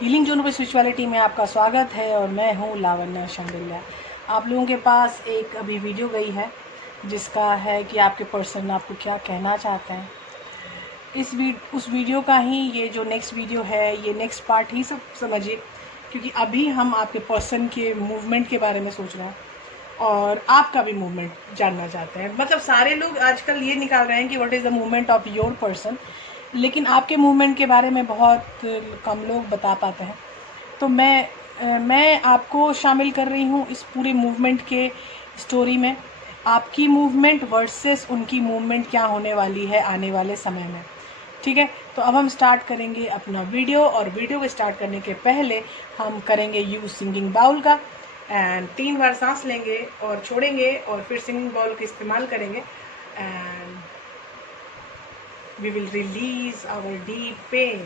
Healing zone of spirituality में आपका स्वागत है और मैं हूँ लावण्या शांडिल्या। आप लोगों के पास एक अभी वीडियो गई है जिसका है कि आपके पर्सन आपको क्या कहना चाहते हैं। उस वीडियो का ही ये जो नेक्स्ट वीडियो है, ये नेक्स्ट पार्ट ही सब समझिए, क्योंकि अभी हम आपके पर्सन के मूवमेंट के बारे में सोच रहे हैं और आपका भी मूवमेंट जानना चाहते हैं। मतलब सारे लोग आजकल ये निकाल रहे हैं कि what is the movement of your person, लेकिन आपके मूवमेंट के बारे में बहुत कम लोग बता पाते हैं। तो मैं आपको शामिल कर रही हूँ इस पूरे मूवमेंट के स्टोरी में। आपकी मूवमेंट वर्सेस उनकी मूवमेंट क्या होने वाली है आने वाले समय में, ठीक है। तो अब हम स्टार्ट करेंगे अपना वीडियो, और वीडियो को स्टार्ट करने के पहले हम करेंगे यूज सिंगिंग बाउल का, एंड 3 बार सांस लेंगे और छोड़ेंगे और फिर सिंगिंग बाउल का इस्तेमाल करेंगे, and we will release our deep pain.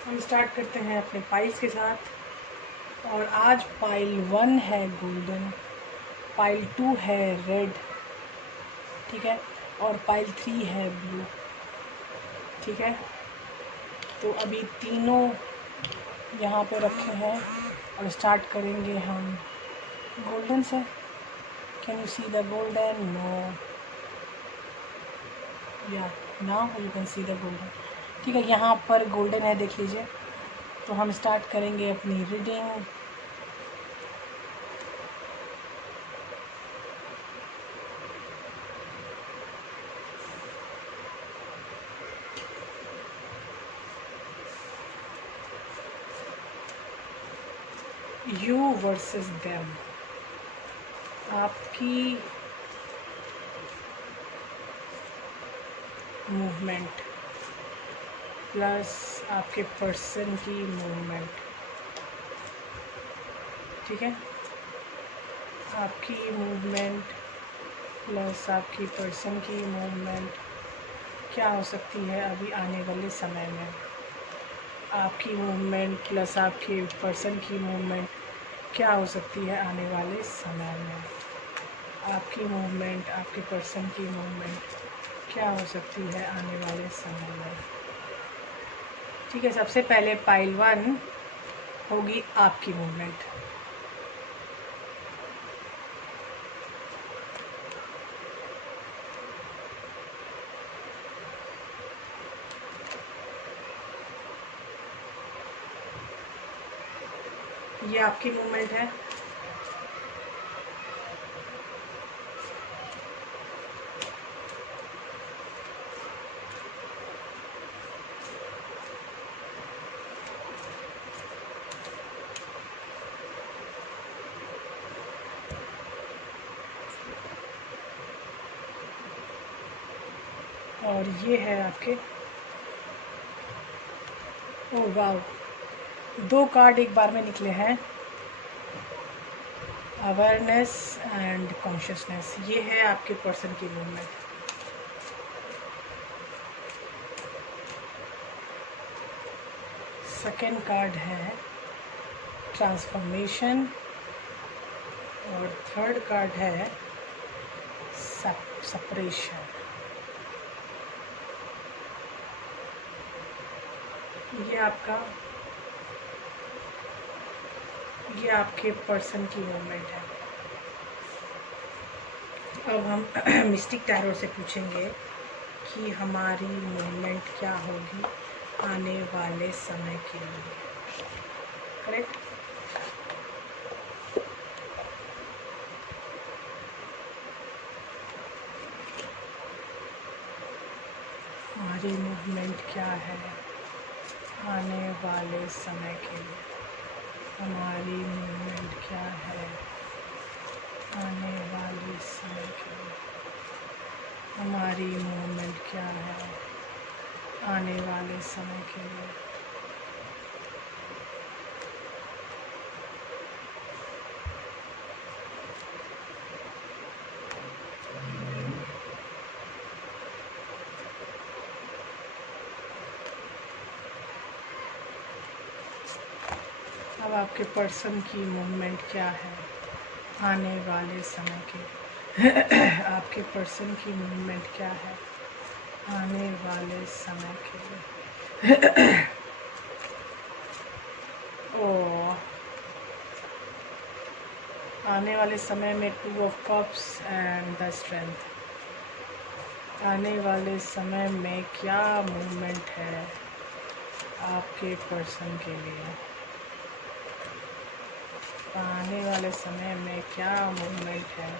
हम स्टार्ट करते हैं अपने पाइल्स के साथ, और आज पाइल 1 है गोल्डन, पाइल 2 है रेड, ठीक है, और पाइल 3 है ब्लू, ठीक है। तो अभी तीनों यहाँ पे रखे हैं और स्टार्ट करेंगे हम गोल्डन से। Can you see the golden? No, या now you can see the golden, ठीक है। यहाँ पर गोल्डन है, देख लीजिए। तो हम स्टार्ट करेंगे अपनी रीडिंग। यू वर्सेस देम, आपकी मूवमेंट प्लस आपके पर्सन की मूवमेंट, ठीक है। आपकी मूवमेंट प्लस आपकी पर्सन की मूवमेंट क्या हो सकती है अभी आने वाले समय में। आपकी मूवमेंट प्लस आपके पर्सन की मूवमेंट क्या हो सकती है आने वाले समय में। आपकी मूवमेंट, आपके पर्सन की मूवमेंट क्या हो सकती है आने वाले समय में, ठीक है। सबसे पहले पाइल 1 होगी आपकी मूवमेंट। ये आपकी मूवमेंट है। और ये है आपके, ओ वाव, 2 कार्ड एक बार में निकले हैं, अवेयरनेस एंड कॉन्शियसनेस। ये है आपके पर्सन की मूवमेंट। सेकेंड कार्ड है ट्रांसफॉर्मेशन, और थर्ड कार्ड है सेपरेशन। ये आपके पर्सन की मूवमेंट है। अब हम मिस्टिक टैरो से पूछेंगे कि हमारी मूवमेंट क्या होगी आने वाले समय के लिए। करेक्ट। हमारी मूवमेंट क्या है आने वाले समय के लिए। हमारी मूवमेंट क्या है आने वाले समय के लिए। हमारी मूवमेंट क्या है आने वाले समय के लिए। अब आपके पर्सन की मूवमेंट क्या है आने वाले समय के आपके पर्सन की मूवमेंट क्या है आने वाले समय के लिए। ओ आने वाले समय में 2 of cups and the strength. आने वाले समय में क्या मूवमेंट है आपके पर्सन के लिए। आने वाले समय में क्या मूवमेंट है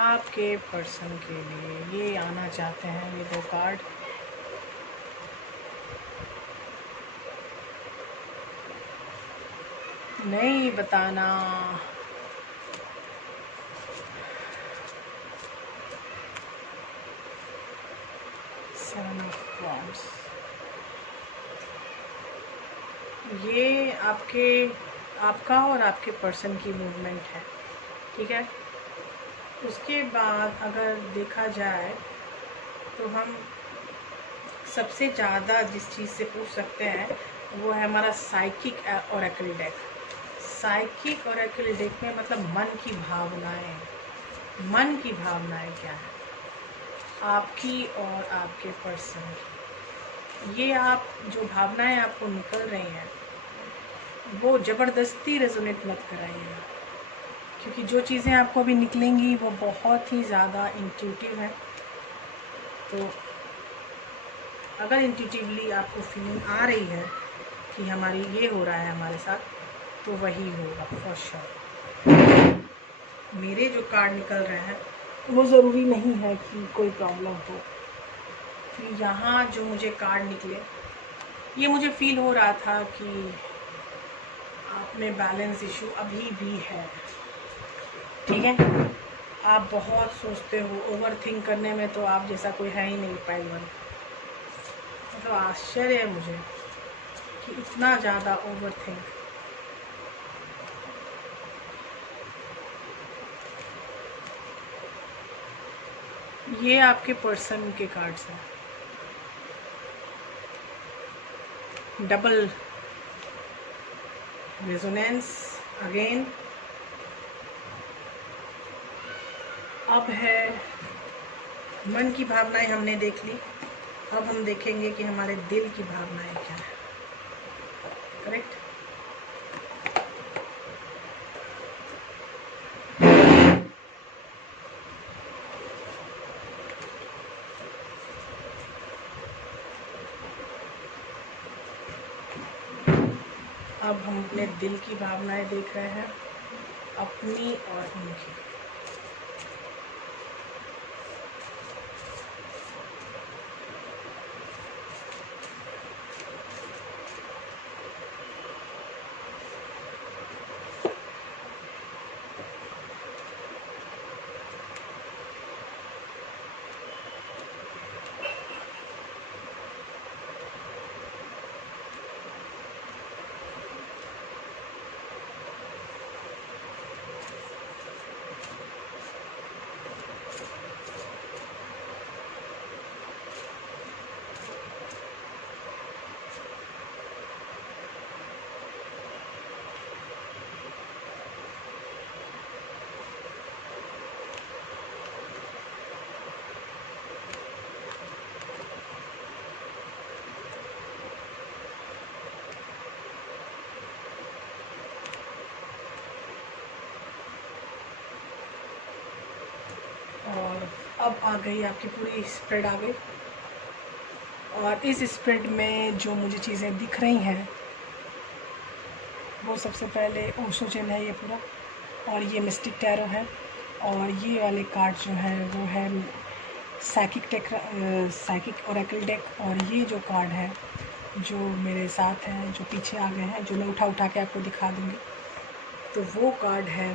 आपके पर्सन के लिए। ये आना चाहते हैं ये 2 कार्ड। नहीं बताना। Seven of wands. ये आपका और आपके पर्सन की मूवमेंट है। ठीक है। उसके बाद अगर देखा जाए तो हम सबसे ज़्यादा जिस चीज़ से पूछ सकते हैं वो है हमारा psychic Oracle deck. Psychic Oracle deck में मतलब मन की भावनाएं। मन की भावनाएं क्या है आपकी और आपके पर्सन की। ये आप जो भावनाएं आपको निकल रही हैं वो ज़बरदस्ती रेजोनेट मत कराइएगा, क्योंकि जो चीज़ें आपको अभी निकलेंगी वो बहुत ही ज़्यादा इंट्यूटिव है। तो अगर इंट्यूटिवली आपको फीलिंग आ रही है कि हमारी ये हो रहा है हमारे साथ, तो वही होगा फॉर श्योर। मेरे जो कार्ड निकल रहे हैं वो ज़रूरी नहीं है कि कोई प्रॉब्लम हो। तो यहाँ जो मुझे कार्ड निकले ये मुझे फील हो रहा था कि आप में बैलेंस इशू अभी भी है। ठीक है। आप बहुत सोचते हो, ओवर थिंक करने में तो आप जैसा कोई है ही नहीं पहलवान। मतलब आश्चर्य है मुझे कि इतना ज़्यादा ओवर थिंक। ये आपके पर्सन के कार्ड्स हैं। Double resonance again. अब है मन की भावनाएं हमने देख ली। अब हम देखेंगे कि हमारे दिल की भावनाएं क्या है। करेक्ट। अब हम अपने दिल की भावनाएं देख रहे हैं, अपनी और उनकी। अब आ गई आपकी पूरी स्प्रेड आ गई, और इस स्प्रेड में जो मुझे चीज़ें दिख रही हैं वो सबसे पहले ओशोजन है ये पूरा, और ये मिस्टिक टैरो है, और ये वाले कार्ड जो हैं वो है साइकिक ओरेकल डेक, और ये जो कार्ड है जो मेरे साथ हैं, जो पीछे आ गए हैं, जो मैं उठा के आपको दिखा दूँगी, तो वो कार्ड है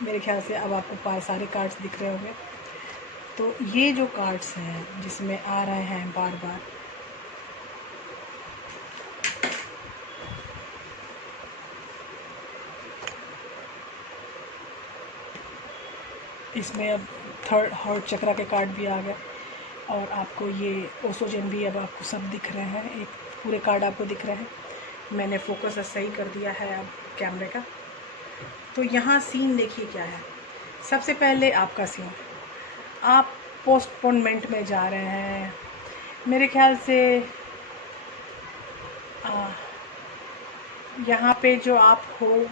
मेरे ख्याल से अब आपको सारे कार्ड्स दिख रहे होंगे। तो ये जो कार्ड्स हैं जिसमें आ रहे हैं बार बार, इसमें अब थर्ड हार्ट चक्रा के कार्ड भी आ गए, और आपको ये ओशोजन भी अब आपको सब दिख रहे हैं, एक पूरे कार्ड आपको दिख रहे हैं। मैंने फोकस सही कर दिया है अब कैमरे का। तो यहाँ सीन देखिए क्या है। सबसे पहले आपका सीन, आप पोस्टपोनमेंट में जा रहे हैं मेरे ख्याल से। यहाँ पे जो आप हो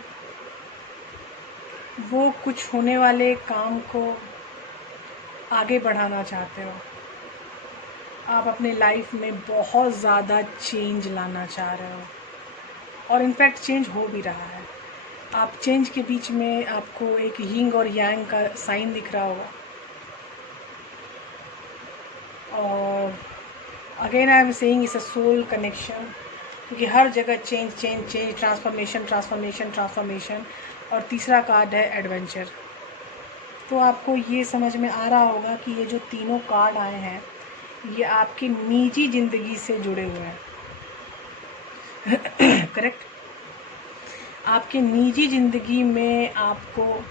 वो कुछ होने वाले काम को आगे बढ़ाना चाहते हो, आप अपने लाइफ में बहुत ज़्यादा चेंज लाना चाह रहे हो, और इनफैक्ट चेंज हो भी रहा है। आप चेंज के बीच में आपको एक यिंग और यांग का साइन दिख रहा होगा, और again I am saying it's a soul connection, क्योंकि हर जगह चेंज, ट्रांसफॉर्मेशन। और तीसरा कार्ड है एडवेंचर। तो आपको ये समझ में आ रहा होगा कि ये जो तीनों कार्ड आए हैं ये आपकी निजी ज़िंदगी से जुड़े हुए हैं। करेक्ट। आपके निजी ज़िंदगी में आपको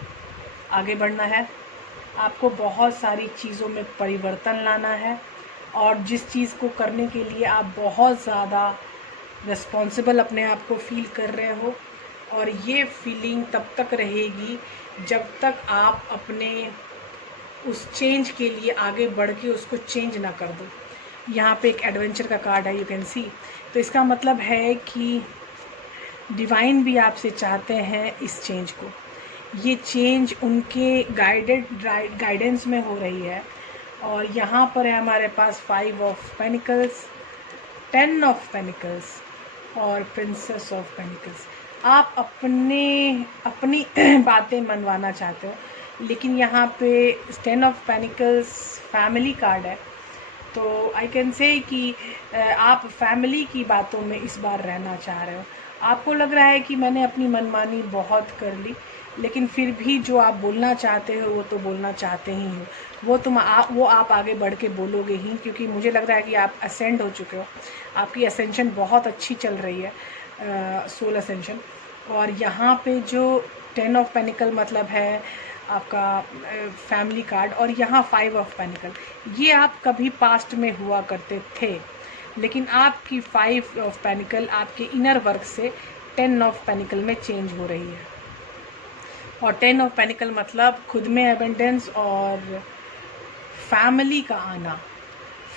आगे बढ़ना है, आपको बहुत सारी चीज़ों में परिवर्तन लाना है, और जिस चीज़ को करने के लिए आप बहुत ज़्यादा रिस्पॉन्सिबल अपने आप को फील कर रहे हो, और ये फीलिंग तब तक रहेगी जब तक आप अपने उस चेंज के लिए आगे बढ़ के उसको चेंज ना कर दो। यहाँ पे एक एडवेंचर का कार्ड है, यू कैन सी। तो इसका मतलब है कि डिवाइन भी आपसे चाहते हैं इस चेंज को। ये चेंज उनके गाइडेंस में हो रही है। और यहाँ पर है हमारे पास 5 ऑफ पेनिकल्स, 10 ऑफ पेनिकल्स और प्रिंसेस ऑफ पेनिकल्स। आप अपनी बातें मनवाना चाहते हो, लेकिन यहाँ पे 10 ऑफ पेनिकल्स फैमिली कार्ड है। तो आई कैन से कि आप फैमिली की बातों में इस बार रहना चाह रहे हो। आपको लग रहा है कि मैंने अपनी मनमानी बहुत कर ली, लेकिन फिर भी जो आप बोलना चाहते हो वो तो बोलना चाहते ही हो, वो आप आगे बढ़ के बोलोगे ही, क्योंकि मुझे लग रहा है कि आप असेंड हो चुके हो, आपकी असेंशन बहुत अच्छी चल रही है, सोल असेंशन। और यहाँ पे जो 10 ऑफ पेनिकल मतलब है आपका फैमिली कार्ड, और यहाँ 5 ऑफ पेनिकल, ये आप कभी पास्ट में हुआ करते थे, लेकिन आपकी 5 ऑफ पेनिकल आपके इनर वर्क से 10 ऑफ पेनिकल में चेंज हो रही है। और 10 ऑफ पेनिकल मतलब खुद में एबंडेंस और फैमिली का आना,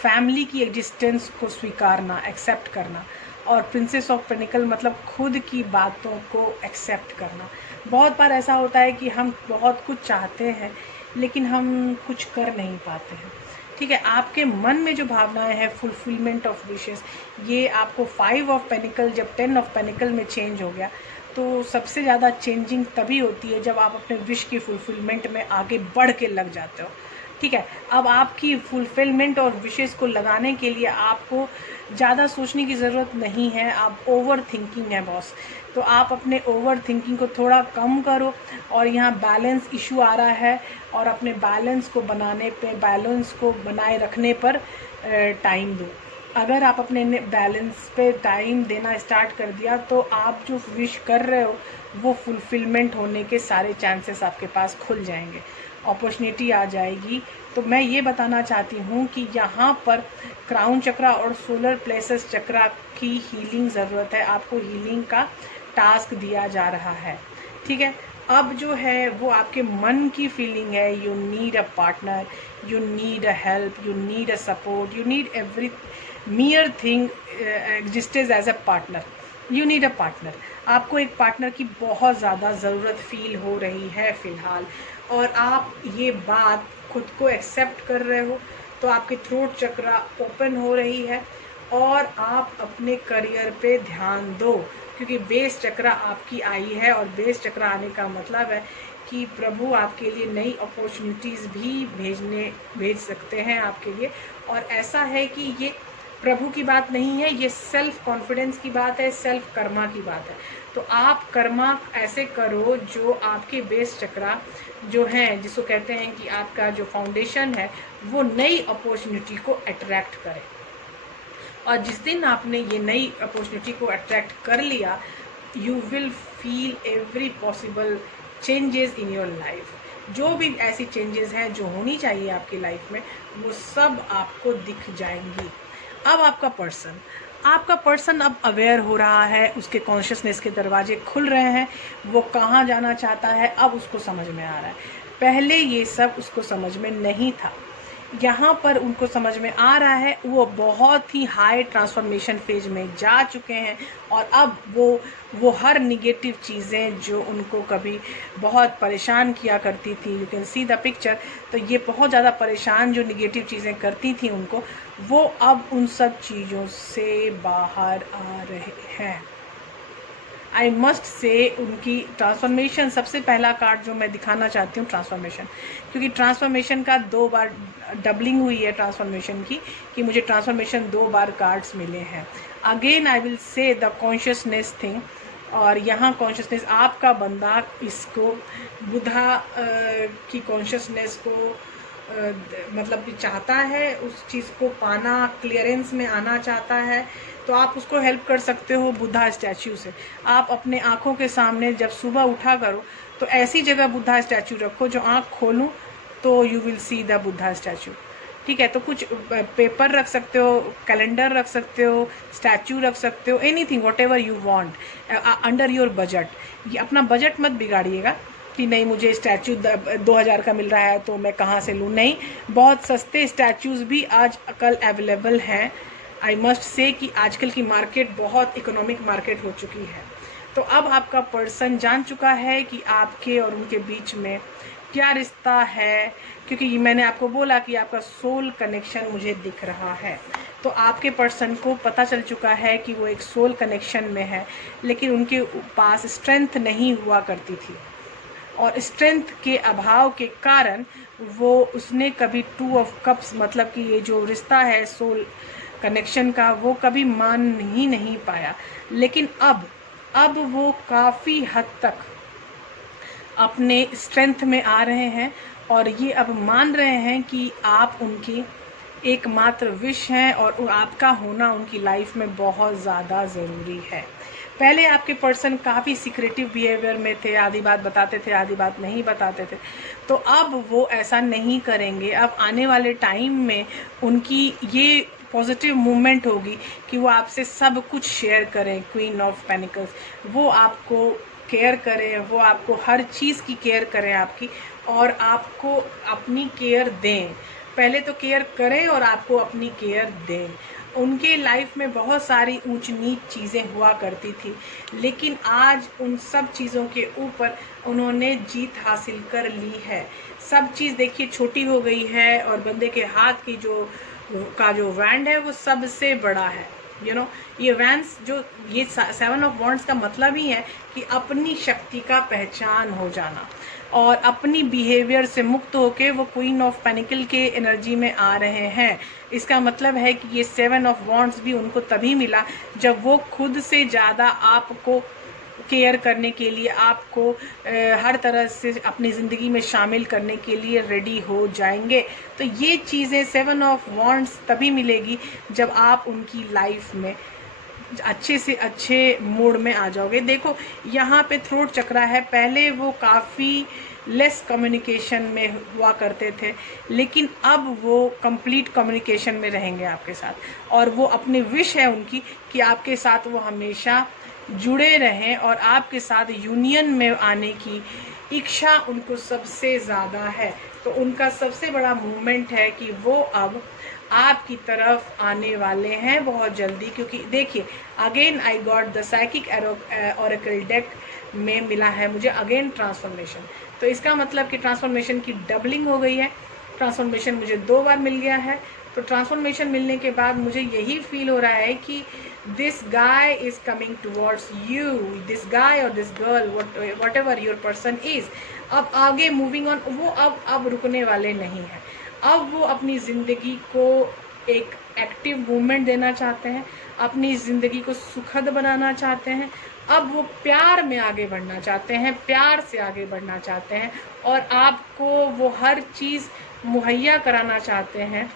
फैमिली की एग्जिस्टेंस को स्वीकारना, एक्सेप्ट करना। और प्रिंसेस ऑफ पेनिकल मतलब खुद की बातों को एक्सेप्ट करना। बहुत बार ऐसा होता है कि हम बहुत कुछ चाहते हैं लेकिन हम कुछ कर नहीं पाते हैं, ठीक है। आपके मन में जो भावनाएं हैं, फुलफिलमेंट ऑफ विशेस, ये आपको 5 ऑफ पेनिकल जब 10 ऑफ पेनिकल में चेंज हो गया, तो सबसे ज़्यादा चेंजिंग तभी होती है जब आप अपने विश की फुलफिलमेंट में आगे बढ़ के लग जाते हो, ठीक है। अब आपकी फुलफिलमेंट और विशेस को लगाने के लिए आपको ज़्यादा सोचने की ज़रूरत नहीं है। आप ओवर थिंकिंग है बॉस, तो आप अपने ओवर थिंकिंग को थोड़ा कम करो। और यहाँ बैलेंस इशू आ रहा है, और अपने बैलेंस को बनाने पे, बैलेंस को बनाए रखने पर टाइम दो। अगर आप अपने बैलेंस पे टाइम देना स्टार्ट कर दिया तो आप जो विश कर रहे हो वो फुलफिलमेंट होने के सारे चांसेस आपके पास खुल जाएंगे, अपॉर्चुनिटी आ जाएगी। तो मैं ये बताना चाहती हूँ कि यहाँ पर क्राउन चक्रा और सोलर प्लेसेस चक्रा की हीलिंग ज़रूरत है, आपको हीलिंग का टास्क दिया जा रहा है, ठीक है। अब जो है वो आपके मन की फीलिंग है, you need a partner, you need a help, you need a support, you need every mere thing exists as a partner, you need a partner। आपको एक पार्टनर की बहुत ज़्यादा ज़रूरत फील हो रही है फ़िलहाल, और आप ये बात खुद को एक्सेप्ट कर रहे हो, तो आपकी थ्रोट चक्रा ओपन हो रही है और आप अपने करियर पे ध्यान दो, क्योंकि बेस चक्रा आपकी आई है, और बेस चक्रा आने का मतलब है कि प्रभु आपके लिए नई अपॉर्चुनिटीज़ भी भेज सकते हैं आपके लिए। और ऐसा है कि ये प्रभु की बात नहीं है, ये सेल्फ कॉन्फिडेंस की बात है, सेल्फ कर्मा की बात है। तो आप कर्मा ऐसे करो जो आपके बेस चक्रा जो हैं, जिसको कहते हैं कि आपका जो फाउंडेशन है वो नई अपॉर्चुनिटी को अट्रैक्ट करे। और जिस दिन आपने ये नई अपॉर्चुनिटी को अट्रैक्ट कर लिया, you will feel every possible changes in your life. जो भी ऐसी चेंजेस हैं जो होनी चाहिए आपकी लाइफ में, वो सब आपको दिख जाएंगी। अब आपका पर्सन अब अवेयर हो रहा है, उसके कॉन्शियसनेस के दरवाजे खुल रहे हैं, वो कहाँ जाना चाहता है अब उसको समझ में आ रहा है। पहले ये सब उसको समझ में नहीं था, यहाँ पर उनको समझ में आ रहा है। वो बहुत ही हाई ट्रांसफॉर्मेशन फेज में जा चुके हैं, और अब वो हर निगेटिव चीज़ें जो उनको कभी बहुत परेशान किया करती थी, you can see the picture, तो ये बहुत ज़्यादा परेशान जो निगेटिव चीज़ें करती थी उनको, वो अब उन सब चीज़ों से बाहर आ रहे हैं। आई मस्ट से उनकी ट्रांसफॉर्मेशन, सबसे पहला कार्ड जो मैं दिखाना चाहती हूँ ट्रांसफॉर्मेशन, क्योंकि ट्रांसफॉर्मेशन का 2 बार डबलिंग हुई है ट्रांसफॉर्मेशन की, कि मुझे ट्रांसफॉर्मेशन 2 बार कार्ड्स मिले हैं। Again I will say the consciousness thing, और यहाँ कॉन्शियसनेस आपका बंदा इसको बुधा की कॉन्शियसनेस को मतलब कि चाहता है, उस चीज़ को पाना, क्लियरेंस में आना चाहता है, तो आप उसको हेल्प कर सकते हो बुद्धा स्टैचू से। आप अपने आँखों के सामने जब सुबह उठा करो तो ऐसी जगह बुद्धा स्टैचू रखो, जो आँख खोलूँ तो you will see the Buddha statue. ठीक है, तो कुछ पेपर रख सकते हो, कैलेंडर रख सकते हो, स्टैचू रख सकते हो, anything what ever you want under your budget. ये अपना बजट मत बिगाड़िएगा कि नहीं मुझे स्टैचू 2000 का मिल रहा है तो मैं कहाँ से लूँ। नहीं, बहुत सस्ते स्टैचूज़ भी आज कल अवेलेबल हैं। आई मस्ट से कि आजकल की मार्केट बहुत इकोनॉमिक मार्केट हो चुकी है। तो अब आपका पर्सन जान चुका है कि आपके और उनके बीच में क्या रिश्ता है, क्योंकि मैंने आपको बोला कि आपका सोल कनेक्शन मुझे दिख रहा है। तो आपके पर्सन को पता चल चुका है कि वो एक सोल कनेक्शन में है, लेकिन उनके पास स्ट्रेंथ नहीं हुआ करती थी, और स्ट्रेंथ के अभाव के कारण उसने कभी 2 ऑफ कप्स, मतलब कि ये जो रिश्ता है सोल कनेक्शन का, वो कभी मान ही नहीं पाया। लेकिन अब वो काफ़ी हद तक अपने स्ट्रेंथ में आ रहे हैं, और ये अब मान रहे हैं कि आप उनकी एकमात्र विश हैं, और आपका होना उनकी लाइफ में बहुत ज़्यादा ज़रूरी है। पहले आपके पर्सन काफ़ी सीक्रेटिव बिहेवियर में थे, आधी बात बताते थे, आधी बात नहीं बताते थे, तो अब वो ऐसा नहीं करेंगे। अब आने वाले टाइम में उनकी ये पॉजिटिव मूवमेंट होगी कि वो आपसे सब कुछ शेयर करें। क्वीन ऑफ पेनिकल्स, वो आपको केयर करें, वो आपको हर चीज़ की केयर करें आपकी, और आपको अपनी केयर दें। पहले तो केयर करें और आपको अपनी केयर दें। उनके लाइफ में बहुत सारी ऊंच नीच चीज़ें हुआ करती थी, लेकिन आज उन सब चीज़ों के ऊपर उन्होंने जीत हासिल कर ली है। सब चीज़ देखिए छोटी हो गई है, और बंदे के हाथ की जो वैंड है वो सबसे बड़ा है। ये वैंस जो ये 7 ऑफ वॉन्ड्स का मतलब ही है कि अपनी शक्ति का पहचान हो जाना, और अपनी बिहेवियर से मुक्त होके वो क्वीन ऑफ पेनिकल के एनर्जी में आ रहे हैं। इसका मतलब है कि ये 7 ऑफ वॉन्ड्स भी उनको तभी मिला जब वो खुद से ज़्यादा आपको केयर करने के लिए, आपको हर तरह से अपनी ज़िंदगी में शामिल करने के लिए रेडी हो जाएंगे। तो ये चीज़ें 7 ऑफ वॉन्ड्स तभी मिलेगी जब आप उनकी लाइफ में अच्छे से अच्छे मूड में आ जाओगे। देखो यहाँ पे थ्रोट चक्रा है, पहले वो काफ़ी लेस कम्युनिकेशन में हुआ करते थे, लेकिन अब वो कंप्लीट कम्युनिकेशन में रहेंगे आपके साथ, और वो अपनी विश है उनकी कि आपके साथ वो हमेशा जुड़े रहें, और आपके साथ यूनियन में आने की इच्छा उनको सबसे ज़्यादा है। तो उनका सबसे बड़ा मूवमेंट है कि वो अब आपकी तरफ आने वाले हैं बहुत जल्दी। क्योंकि देखिए, again I got the psychic Oracle deck में मिला है मुझे अगेन ट्रांसफॉर्मेशन। तो इसका मतलब कि ट्रांसफॉर्मेशन की डबलिंग हो गई है। ट्रांसफॉर्मेशन मुझे 2 बार मिल गया है। तो ट्रांसफॉर्मेशन मिलने के बाद मुझे यही फील हो रहा है कि this guy is coming towards you, this guy और this girl, whatever your person is, अब आगे मूविंग ऑन, वो अब रुकने वाले नहीं हैं। अब वो अपनी ज़िंदगी को एक एक्टिव मूवमेंट देना चाहते हैं, अपनी ज़िंदगी को सुखद बनाना चाहते हैं। अब वो प्यार में आगे बढ़ना चाहते हैं, प्यार से आगे बढ़ना चाहते हैं, और आपको वो हर चीज़ मुहैया कराना चाहते हैं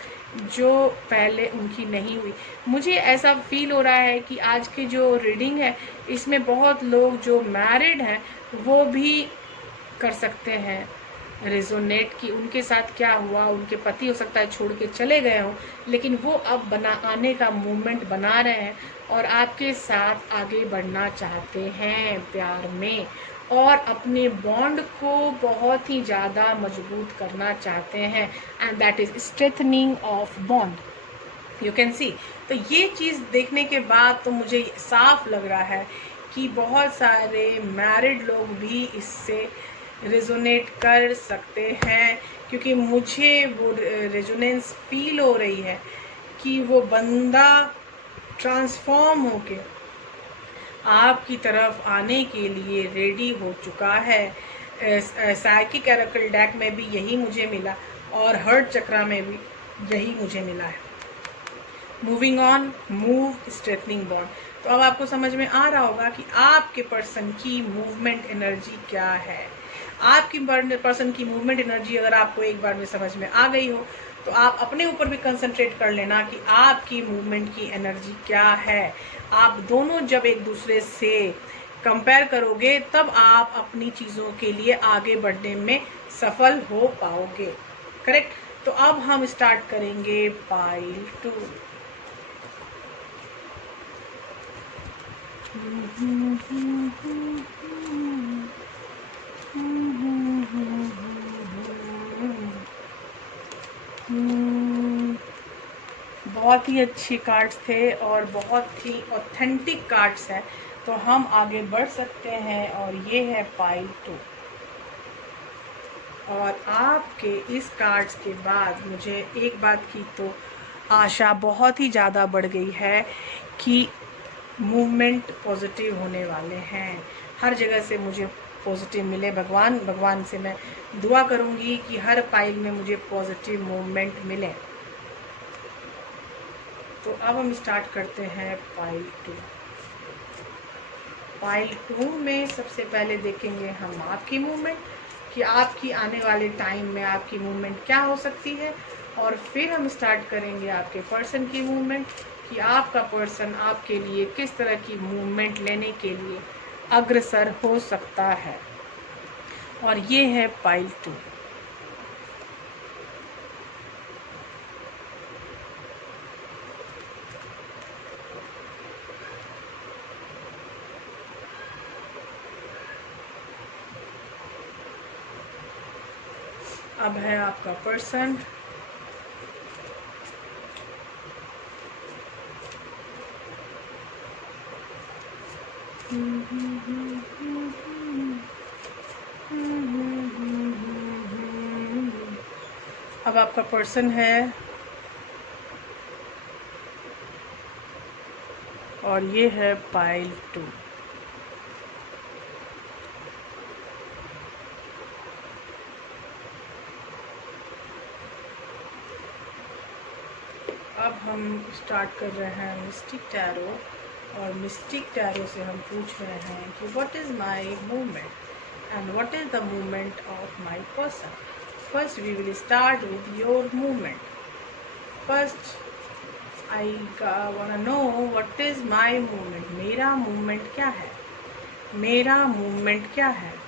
जो पहले उनकी नहीं हुई। मुझे ऐसा फील हो रहा है कि आज की जो रीडिंग है इसमें बहुत लोग जो मैरिड हैं वो भी कर सकते हैं रेजोनेट कि उनके साथ क्या हुआ। उनके पति हो सकता है छोड़ के चले गए हों, लेकिन वो अब आने का मूवमेंट बना रहे हैं और आपके साथ आगे बढ़ना चाहते हैं प्यार में, और अपने बॉन्ड को बहुत ही ज़्यादा मजबूत करना चाहते हैं, and that is strengthening of bond, you can see. तो ये चीज़ देखने के बाद तो मुझे साफ लग रहा है कि बहुत सारे मैरिड लोग भी इससे रेजोनेट कर सकते हैं, क्योंकि मुझे वो रेजोनेंस फील हो रही है कि वो बंदा ट्रांसफॉर्म होके आपकी तरफ आने के लिए रेडी हो चुका है। साइकिक ओरेकल डेक में भी यही मुझे मिला और हर्ट चक्रा में भी यही मुझे मिला है। Moving on, move, straightening bond. तो अब आपको समझ में आ रहा होगा कि आपके पर्सन की मूवमेंट एनर्जी क्या है। आपकी पर्सन की मूवमेंट एनर्जी अगर आपको एक बार में समझ में आ गई हो तो आप अपने ऊपर भी कंसंट्रेट कर लेना कि आपकी मूवमेंट की एनर्जी क्या है। आप दोनों जब एक दूसरे से कंपेयर करोगे तब आप अपनी चीज़ों के लिए आगे बढ़ने में सफल हो पाओगे। करेक्ट। तो अब हम स्टार्ट करेंगे पाइल 2। बहुत ही अच्छी कार्ड्स थे और बहुत ही ऑथेंटिक कार्ड्स हैं, तो हम आगे बढ़ सकते हैं। और ये है पाइल 2। और आपके इस कार्ड्स के बाद मुझे एक बात की तो आशा बहुत ही ज़्यादा बढ़ गई है कि मूवमेंट पॉजिटिव होने वाले हैं। हर जगह से मुझे पॉजिटिव मिले। भगवान से मैं दुआ करूंगी कि हर पाइल में मुझे पॉजिटिव मूवमेंट मिले। तो अब हम स्टार्ट करते हैं पाइल 2। पाइल 2 में सबसे पहले देखेंगे हम आपकी मूवमेंट कि आपकी आने वाले टाइम में आपकी मूवमेंट क्या हो सकती है, और फिर हम स्टार्ट करेंगे आपके पर्सन की मूवमेंट कि आपका पर्सन आपके लिए किस तरह की मूवमेंट लेने के लिए अग्रसर हो सकता है। और ये है पाइल 2। अब है आपका पर्सन। अब आपका पर्सन है और ये है पाइल 2। अब हम स्टार्ट कर रहे हैं मिस्टिक टैरो, और मिस्टिक टैरो से हम पूछ रहे हैं कि what is my movement and what is the movement of my person. First we will start with your movement. First I want know what is my movement. मेरा movement क्या है, मेरा मूवमेंट क्या है।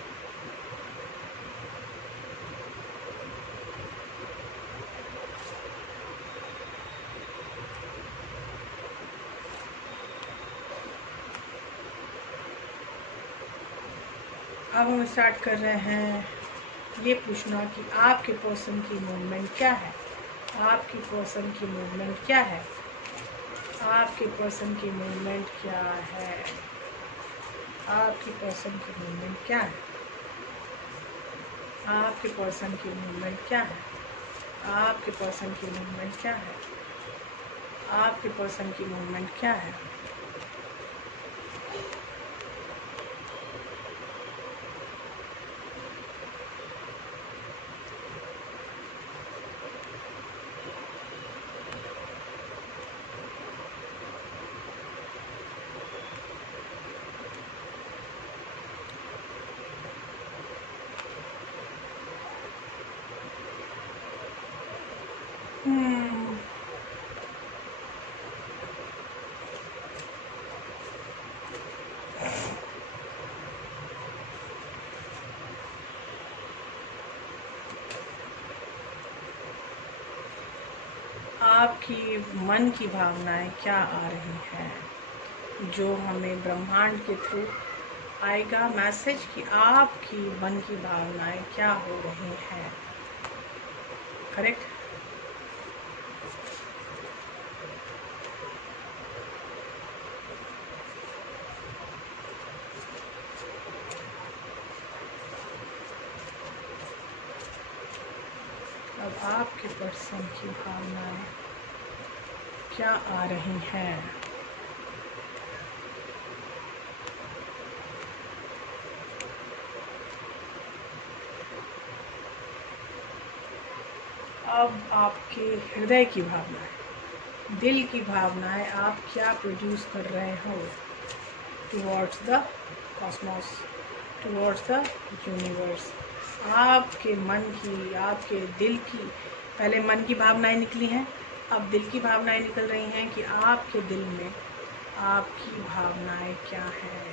अब हम स्टार्ट कर रहे हैं ये पूछना कि आपके पर्सन की मूवमेंट क्या है। आपकी पर्सन की मूवमेंट क्या है? आपके पर्सन की मूवमेंट क्या है? आपकी पर्सन की मूवमेंट क्या है? आपके पर्सन की मूवमेंट क्या है? आपके पर्सन की मूवमेंट क्या है? आपके पर्सन की मूवमेंट क्या है? आपकी मन की भावनाएं क्या आ रही हैं, जो हमें ब्रह्मांड के थ्रू आएगा मैसेज कि आपकी मन की भावनाएं क्या हो रही हैं। करेक्ट। अब आपके पर्सन की भावनाएं क्या आ रही हैं? अब आपके हृदय की भावनाएं, दिल की भावनाएं, आप क्या प्रोड्यूस कर रहे हो towards the Cosmos, towards the universe. आपके मन की, आपके दिल की, पहले मन की भावनाएं निकली हैं, अब दिल की भावनाएं निकल रही हैं कि आपके दिल में आपकी भावनाएं क्या हैं।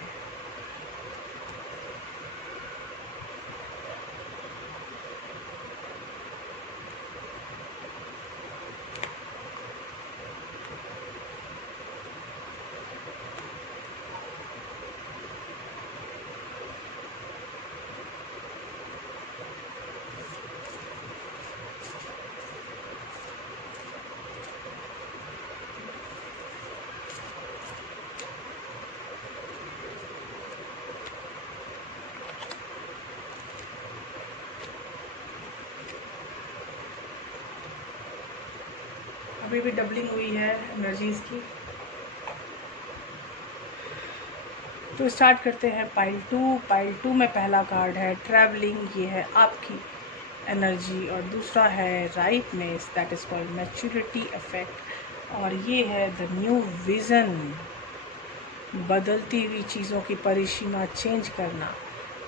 अभी भी डबलिंग हुई है एनर्जीज की। तो स्टार्ट करते हैं पाइल 2। पाइल 2 में पहला कार्ड है ट्रैवलिंग, ये है आपकी एनर्जी, और दूसरा है rightness, that is called maturity effect, और ये है द न्यू विज़न, बदलती हुई चीज़ों की परिसीमा चेंज करना,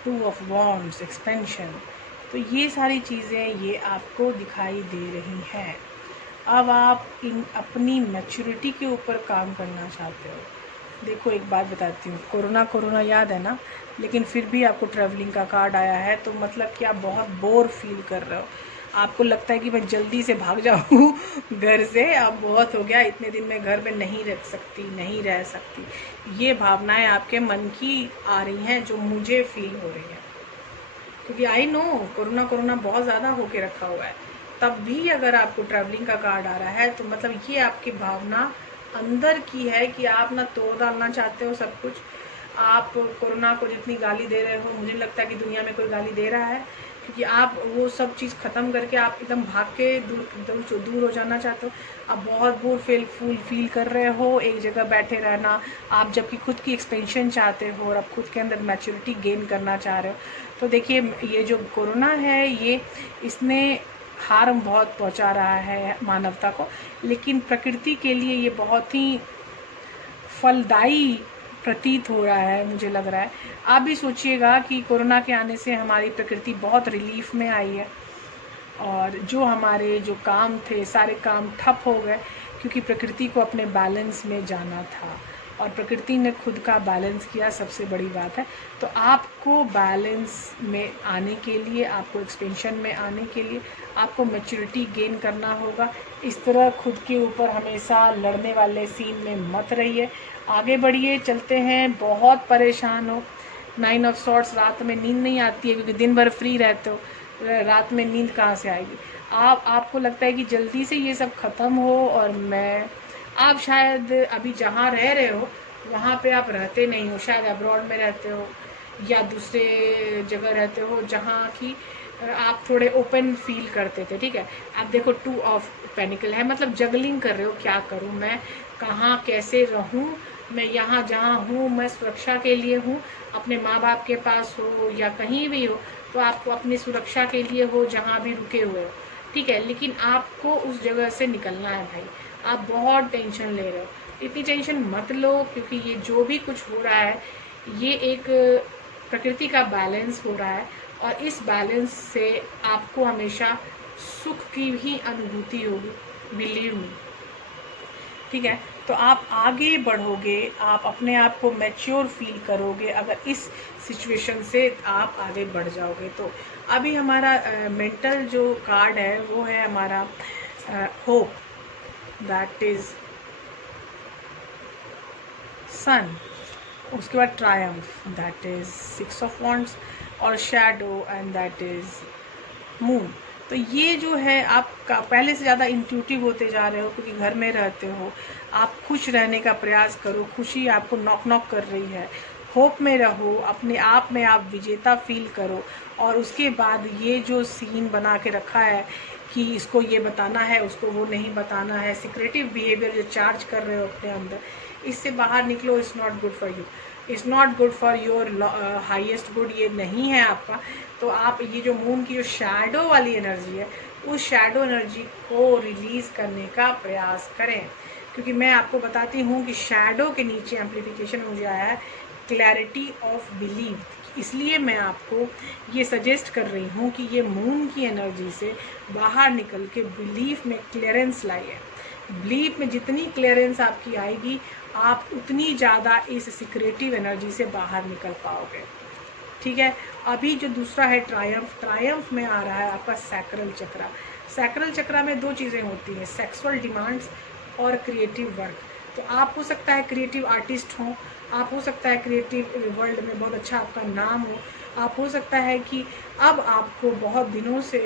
2 ऑफ वॉन्ड्स, एक्सपेंशन। तो ये सारी चीज़ें ये आपको दिखाई दे रही हैं। अब आप इन अपनी मैच्योरिटी के ऊपर काम करना चाहते हो। देखो एक बात बताती हूँ, कोरोना याद है ना, लेकिन फिर भी आपको ट्रैवलिंग का कार्ड आया है, तो मतलब कि आप बहुत बोर फील कर रहे हो। आपको लगता है कि मैं जल्दी से भाग जाऊँ घर से, अब बहुत हो गया, इतने दिन मैं घर में नहीं रह सकती। ये भावनाएं आपके मन की आ रही हैं, जो मुझे फील हो रही है, क्योंकि आई नो कोरोना बहुत ज़्यादा होके रखा हुआ है। तब भी अगर आपको ट्रैवलिंग का कार्ड आ रहा है, तो मतलब ये आपकी भावना अंदर की है कि आप ना तोड़ डालना चाहते हो सब कुछ। आप कोरोना को जितनी गाली दे रहे हो, मुझे लगता है कि दुनिया में कोई गाली दे रहा है, क्योंकि आप वो सब चीज़ ख़त्म करके आप एकदम भाग के दूर हो जाना चाहते हो। आप बहुत बोर फील कर रहे हो, एक जगह बैठे रहना, आप जबकि खुद की एक्सपेंशन चाहते हो और आप खुद के अंदर मैच्योरिटी गेन करना चाह रहे हो। तो देखिए ये जो कोरोना है, ये इसने हार्म बहुत पहुंचा रहा है मानवता को, लेकिन प्रकृति के लिए ये बहुत ही फलदायी प्रतीत हो रहा है, मुझे लग रहा है। आप भी सोचिएगा कि कोरोना के आने से हमारी प्रकृति बहुत रिलीफ में आई है, और जो हमारे जो काम थे सारे काम ठप हो गए, क्योंकि प्रकृति को अपने बैलेंस में जाना था, और प्रकृति ने खुद का बैलेंस किया, सबसे बड़ी बात है। तो आपको बैलेंस में आने के लिए, आपको एक्सपेंशन में आने के लिए आपको मैच्योरिटी गेन करना होगा। इस तरह खुद के ऊपर हमेशा लड़ने वाले सीन में मत रहिए, आगे बढ़िए, चलते हैं। बहुत परेशान हो, नाइन ऑफ सॉर्ट्स, रात में नींद नहीं आती है क्योंकि दिन भर फ्री रहते हो, रात में नींद कहाँ से आएगी। आपको लगता है कि जल्दी से ये सब ख़त्म हो, और आप शायद अभी जहाँ रह रहे हो वहाँ पे आप रहते नहीं हो, शायद अब्रॉड में रहते हो या दूसरे जगह रहते हो जहाँ की आप थोड़े ओपन फील करते थे, ठीक है। आप देखो 2 ऑफ पेनिकल है, मतलब जगलिंग कर रहे हो, क्या करूँ मैं, कहाँ कैसे रहूँ, मैं यहाँ जहाँ हूँ मैं सुरक्षा के लिए हूँ, अपने माँ बाप के पास हो या कहीं भी हो, तो आपको अपनी सुरक्षा के लिए हो जहाँ भी रुके हुए हो, ठीक है। लेकिन आपको उस जगह से निकलना है भाई, आप बहुत टेंशन ले रहे हो, इतनी टेंशन मत लो, क्योंकि ये जो भी कुछ हो रहा है ये एक प्रकृति का बैलेंस हो रहा है, और इस बैलेंस से आपको हमेशा सुख की भी अनुभूति होगी, बिलीव मी, ठीक है। तो आप आगे बढ़ोगे, आप अपने आप को मैच्योर फील करोगे अगर इस सिचुएशन से आप आगे बढ़ जाओगे। तो अभी हमारा मेंटल जो कार्ड है वो है हमारा होप, दैट इज सन, उसके बाद triumph that is 6 of wands, और shadow and that is moon. तो ये जो है आप पहले से ज़्यादा इंट्यूटिव होते जा रहे हो क्योंकि घर में रहते हो, आप खुश रहने का प्रयास करो, खुशी आपको नॉक नॉक कर रही है, होप में रहो, अपने आप में आप विजेता फील करो। और उसके बाद ये जो सीन बना के रखा है कि इसको ये बताना है, उसको वो नहीं बताना है, सिक्रेटिव बिहेवियर जो चार्ज कर रहे हो अपने अंदर, इससे बाहर निकलो। It's not good for you, it's not good for your highest good, ये नहीं है आपका। तो आप ये जो मून की जो शैडो वाली एनर्जी है, उस शैडो एनर्जी को रिलीज़ करने का प्रयास करें, क्योंकि मैं आपको बताती हूँ कि शैडो के नीचे एम्प्लीफिकेशन मुझे आया है क्लैरिटी ऑफ बिलीफ। इसलिए मैं आपको ये सजेस्ट कर रही हूँ कि ये मून की एनर्जी से बाहर निकल के बिलीफ में क्लियरेंस लाइए। बिलीफ में जितनी क्लियरेंस आपकी आएगी, आप उतनी ज़्यादा इस सिक्रेटिव एनर्जी से बाहर निकल पाओगे, ठीक है। अभी जो दूसरा है ट्रायम्फ, ट्रायम्फ में आ रहा है आपका सैक्रल चक्रा। सैक्रल चक्रा में 2 चीज़ें होती हैं, सेक्सुअल डिमांड्स और क्रिएटिव वर्क। तो आप हो सकता है क्रिएटिव आर्टिस्ट हो, आप हो सकता है क्रिएटिव वर्ल्ड में बहुत अच्छा आपका नाम हो, आप हो सकता है कि अब आपको बहुत दिनों से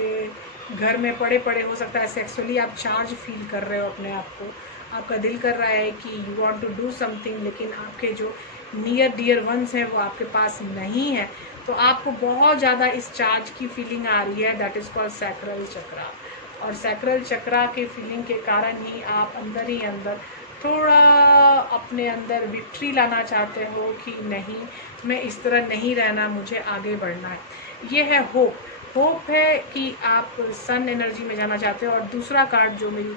घर में पड़े पड़े हो सकता है सेक्सुअली आप चार्ज फील कर रहे हो अपने आप को, आपका दिल कर रहा है कि you want to do something, लेकिन आपके जो नियर डियर वंस हैं वो आपके पास नहीं है, तो आपको बहुत ज़्यादा इस चार्ज की फीलिंग आ रही है, दैट इज़ कॉल्ड सैक्रल चक्रा। और सैक्रल चक्रा के फीलिंग के कारण ही आप अंदर ही अंदर थोड़ा अपने अंदर विक्ट्री लाना चाहते हो कि नहीं, मैं इस तरह नहीं रहना, मुझे आगे बढ़ना है। ये है होप। होप है कि आप सन एनर्जी में जाना चाहते हो। और दूसरा कार्ड जो मेरी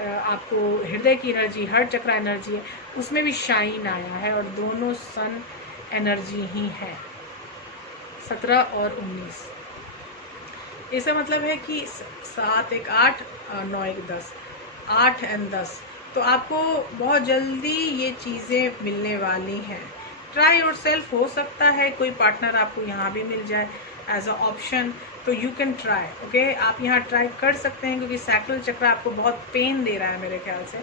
आपको हृदय की एनर्जी, हार्ट चक्रा एनर्जी है, उसमें भी शाइन आया है, और दोनों सन एनर्जी ही है, 17 और 19। इसका मतलब है कि 7 1 8 9 1 10, 8 and 10। तो आपको बहुत जल्दी ये चीज़ें मिलने वाली हैं। ट्राई योर सेल्फ, हो सकता है कोई पार्टनर आपको यहाँ भी मिल जाए एज अ ऑप्शन, तो यू कैन ट्राई, ओके। आप यहाँ ट्राई कर सकते हैं, क्योंकि सैक्रल चक्र आपको बहुत पेन दे रहा है मेरे ख्याल से,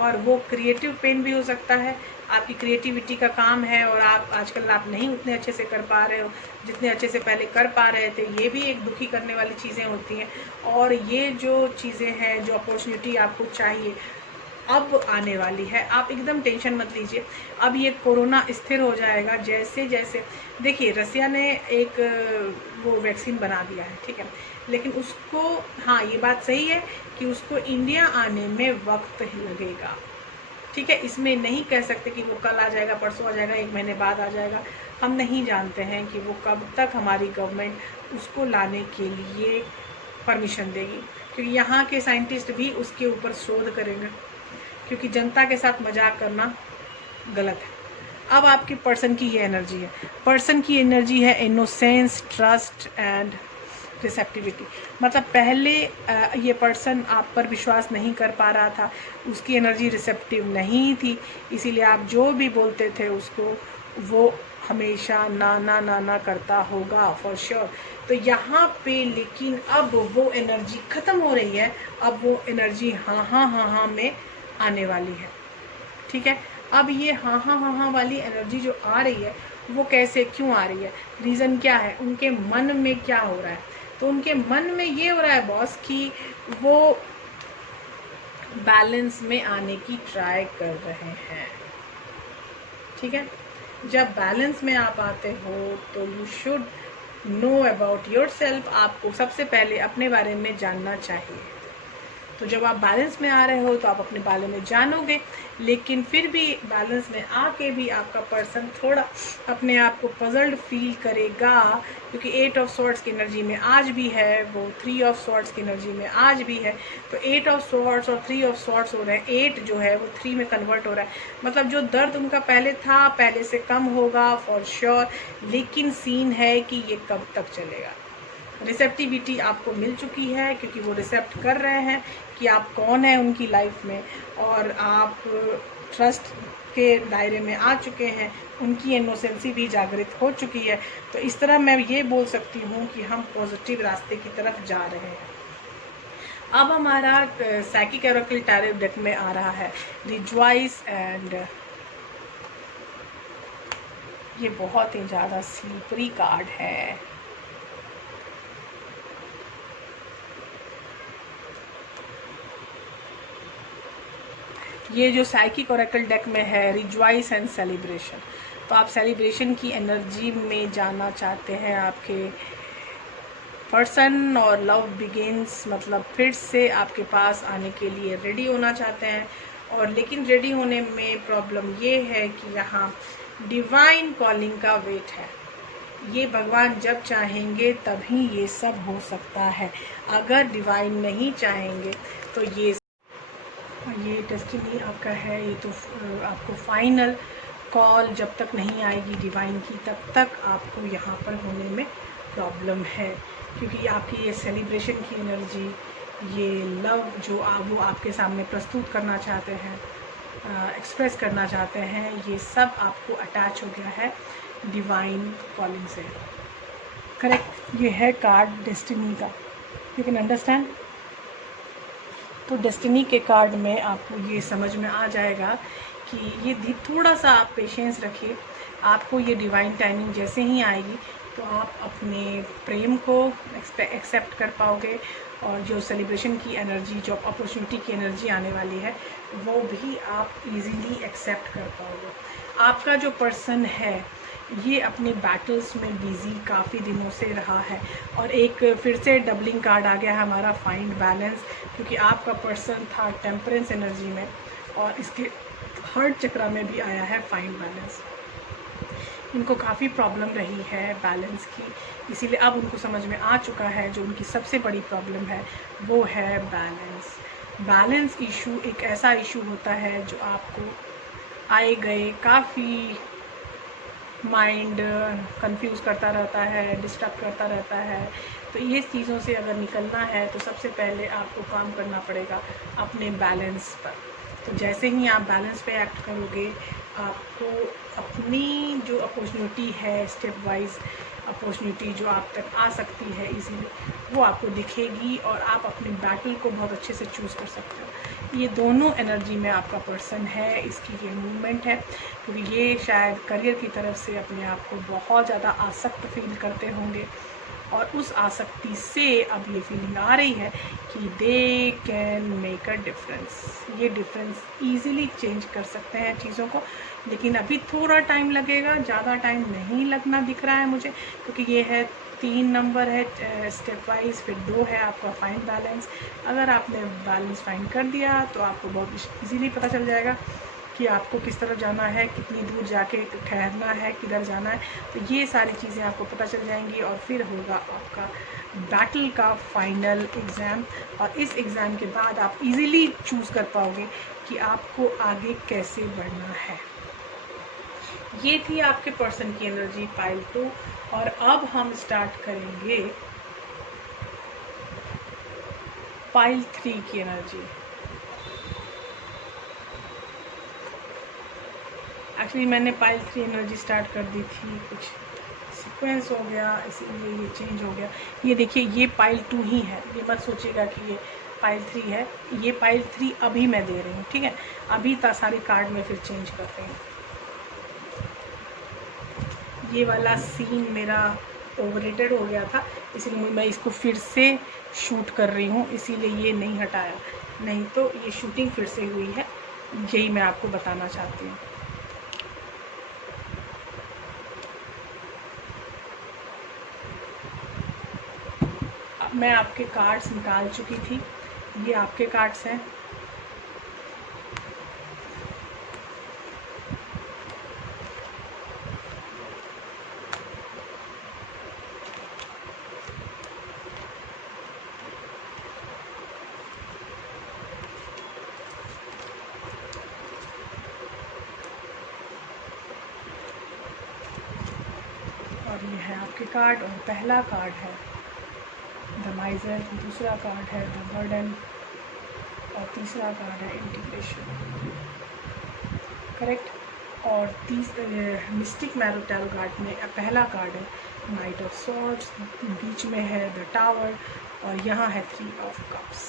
और वो क्रिएटिव पेन भी हो सकता है, आपकी क्रिएटिविटी का काम है और आप आजकल आप नहीं उतने अच्छे से कर पा रहे हो जितने अच्छे से पहले कर पा रहे थे। ये भी एक दुखी करने वाली चीज़ें होती हैं। और ये जो चीज़ें हैं, जो अपॉर्चुनिटी आपको चाहिए अब आने वाली है, आप एकदम टेंशन मत लीजिए। अब ये कोरोना स्थिर हो जाएगा जैसे जैसे, देखिए रसिया ने एक वो वैक्सीन बना दिया है, ठीक है, लेकिन उसको, हाँ ये बात सही है कि उसको इंडिया आने में वक्त लगेगा, ठीक है। इसमें नहीं कह सकते कि वो कल आ जाएगा, परसों आ जाएगा, 1 महीने बाद आ जाएगा, हम नहीं जानते हैं कि वो कब तक हमारी गवर्नमेंट उसको लाने के लिए परमिशन देगी, क्योंकि यहाँ के साइंटिस्ट भी उसके ऊपर शोध करेंगे, क्योंकि जनता के साथ मजाक करना गलत है। अब आपकी पर्सन की ये एनर्जी है, पर्सन की एनर्जी है इनोसेंस, ट्रस्ट एंड रिसेप्टिविटी। मतलब पहले ये पर्सन आप पर विश्वास नहीं कर पा रहा था, उसकी एनर्जी रिसेप्टिव नहीं थी, इसीलिए आप जो भी बोलते थे उसको वो हमेशा ना ना ना ना करता होगा फॉर श्योर। तो यहाँ पे लेकिन अब वो एनर्जी ख़त्म हो रही है, अब वो एनर्जी हाँ हाँ हाँ हाँ में आने वाली है, ठीक है। अब ये हाँ हाँ हाँ हाँ वाली एनर्जी जो आ रही है वो कैसे क्यों आ रही है, रीज़न क्या है, उनके मन में क्या हो रहा है। तो उनके मन में ये हो रहा है बॉस कि वो बैलेंस में आने की ट्राई कर रहे हैं, ठीक है। जब बैलेंस में आप आते हो तो you should know about your self. आपको सबसे पहले अपने बारे में जानना चाहिए। तो जब आप बैलेंस में आ रहे हो तो आप अपने बारे में जानोगे, लेकिन फिर भी बैलेंस में आके भी आपका पर्सन थोड़ा अपने आप को पजल्ड फील करेगा, क्योंकि 8 ऑफ सॉर्ड्स की एनर्जी में आज भी है, वो 3 ऑफ सॉर्ड्स की एनर्जी में आज भी है। तो 8 ऑफ सॉर्ड्स और 3 ऑफ सॉर्ड्स हो रहे हैं, 8 जो है वो 3 में कन्वर्ट हो रहा है। मतलब जो दर्द उनका पहले था पहले से कम होगा फॉर श्योर, लेकिन सीन है कि ये कब तक चलेगा। रिसेप्टिविटी आपको मिल चुकी है, क्योंकि वो रिसेप्ट कर रहे हैं कि आप कौन है उनकी लाइफ में, और आप ट्रस्ट के दायरे में आ चुके हैं, उनकी इनोसेंसी भी जागृत हो चुकी है। तो इस तरह मैं ये बोल सकती हूँ कि हम पॉजिटिव रास्ते की तरफ जा रहे हैं। अब हमारा साइकिक ओरेकल टैरो डेक में आ रहा है रिजॉइस, एंड ये बहुत ही ज़्यादा स्लीपरी कार्ड है। ये जो साइकिक ओरेकल डेक में है रिजॉइस एंड सेलिब्रेशन, तो आप सेलिब्रेशन की एनर्जी में जाना चाहते हैं आपके पर्सन, और लव बिगिंस मतलब फिर से आपके पास आने के लिए रेडी होना चाहते हैं। और लेकिन रेडी होने में प्रॉब्लम ये है कि यहाँ डिवाइन कॉलिंग का वेट है। ये भगवान जब चाहेंगे तभी ये सब हो सकता है। अगर डिवाइन नहीं चाहेंगे तो ये डेस्टिनी आपका है। ये तो आपको फाइनल कॉल जब तक नहीं आएगी डिवाइन की, तब तक आपको यहाँ पर होने में प्रॉब्लम है, क्योंकि आपकी ये सेलिब्रेशन की एनर्जी, ये लव जो वो आपके सामने प्रस्तुत करना चाहते हैं, एक्सप्रेस करना चाहते हैं, ये सब आपको अटैच हो गया है डिवाइन कॉलिंग से। करेक्ट, ये है कार्ड डेस्टिनी का, यू कैन अंडरस्टैंड। तो डेस्टिनी के कार्ड में आपको ये समझ में आ जाएगा कि ये थोड़ा सा आप पेशेंस रखिए, आपको ये डिवाइन टाइमिंग जैसे ही आएगी तो आप अपने प्रेम को एक्सेप्ट कर पाओगे, और जो सेलिब्रेशन की एनर्जी, जो अपॉर्चुनिटी की एनर्जी आने वाली है वो भी आप इजीली एक्सेप्ट कर पाओगे। आपका जो पर्सन है ये अपने बैटल्स में बिजी काफ़ी दिनों से रहा है, और एक फिर से डबलिंग कार्ड आ गया है हमारा फाइंड बैलेंस, क्योंकि आपका पर्सन था टेम्परेंस एनर्जी में, और इसके हर्ट चक्रा में भी आया है फाइंड बैलेंस। इनको काफ़ी प्रॉब्लम रही है बैलेंस की, इसीलिए अब उनको समझ में आ चुका है जो उनकी सबसे बड़ी प्रॉब्लम है वो है बैलेंस। बैलेंस इशू एक ऐसा इशू होता है जो आपको आए गए काफ़ी माइंड कंफ्यूज करता रहता है, डिस्टर्ब करता रहता है। तो ये चीज़ों से अगर निकलना है तो सबसे पहले आपको काम करना पड़ेगा अपने बैलेंस पर। तो जैसे ही आप बैलेंस पे एक्ट करोगे, आपको अपनी जो अपॉर्चुनिटी है, स्टेप वाइज अपॉर्चुनिटी जो आप तक आ सकती है इजीली, वो आपको दिखेगी, और आप अपने बैटल को बहुत अच्छे से चूज़ कर सकते हो। ये दोनों एनर्जी में आपका पर्सन है, इसकी ये मूवमेंट है, क्योंकि ये शायद करियर की तरफ से अपने आप को बहुत ज़्यादा आसक्त फील करते होंगे, और उस आसक्ति से अब ये फीलिंग आ रही है कि they can make a difference. ये डिफरेंस इजीली चेंज कर सकते हैं चीज़ों को, लेकिन अभी थोड़ा टाइम लगेगा, ज़्यादा टाइम नहीं लगना दिख रहा है मुझे, क्योंकि ये है 3 नंबर है स्टेप वाइज, फिर 2 है आपका फाइंड बैलेंस। अगर आपने बैलेंस फाइंड कर दिया तो आपको बहुत इजीली पता चल जाएगा कि आपको किस तरफ जाना है, कितनी दूर जाके ठहरना है, किधर जाना है। तो ये सारी चीज़ें आपको पता चल जाएंगी, और फिर होगा आपका बैटल का फाइनल एग्ज़ाम, और इस एग्ज़ाम के बाद आप इजीली चूज़ कर पाओगे कि आपको आगे कैसे बढ़ना है। ये थी आपके पर्सन की एनर्जी पाइल 2, और अब हम स्टार्ट करेंगे पाइल 3 की एनर्जी। एक्चुअली मैंने पाइल 3 एनर्जी स्टार्ट कर दी थी, कुछ सीक्वेंस हो गया इसीलिए ये चेंज हो गया। ये देखिए, ये पाइल 2 ही है, ये मत सोचिएगा कि ये पाइल 3 है। ये पाइल 3 अभी मैं दे रही हूँ, ठीक है। अभी सारे कार्ड में फिर चेंज करते हैं। ये वाला सीन मेरा ओवररेटेड हो गया था, इसलिए मैं इसको फिर से शूट कर रही हूँ, इसीलिए ये नहीं हटाया, नहीं तो ये शूटिंग फिर से हुई है। यही मैं आपको बताना चाहती हूँ। मैं आपके कार्ड्स निकाल चुकी थी, ये आपके कार्ड्स हैं। और ये है आपके कार्ड, और पहला कार्ड है द माइजर, दूसरा कार्ड है द बर्डन, और तीसरा कार्ड है इंटीग्रेशन, करेक्ट। और मिस्टिक मैरो टैरो कार्ड में पहला कार्ड है नाइट ऑफ सॉर्ड्स, बीच में है द टावर, और यहाँ है 3 ऑफ कप्स,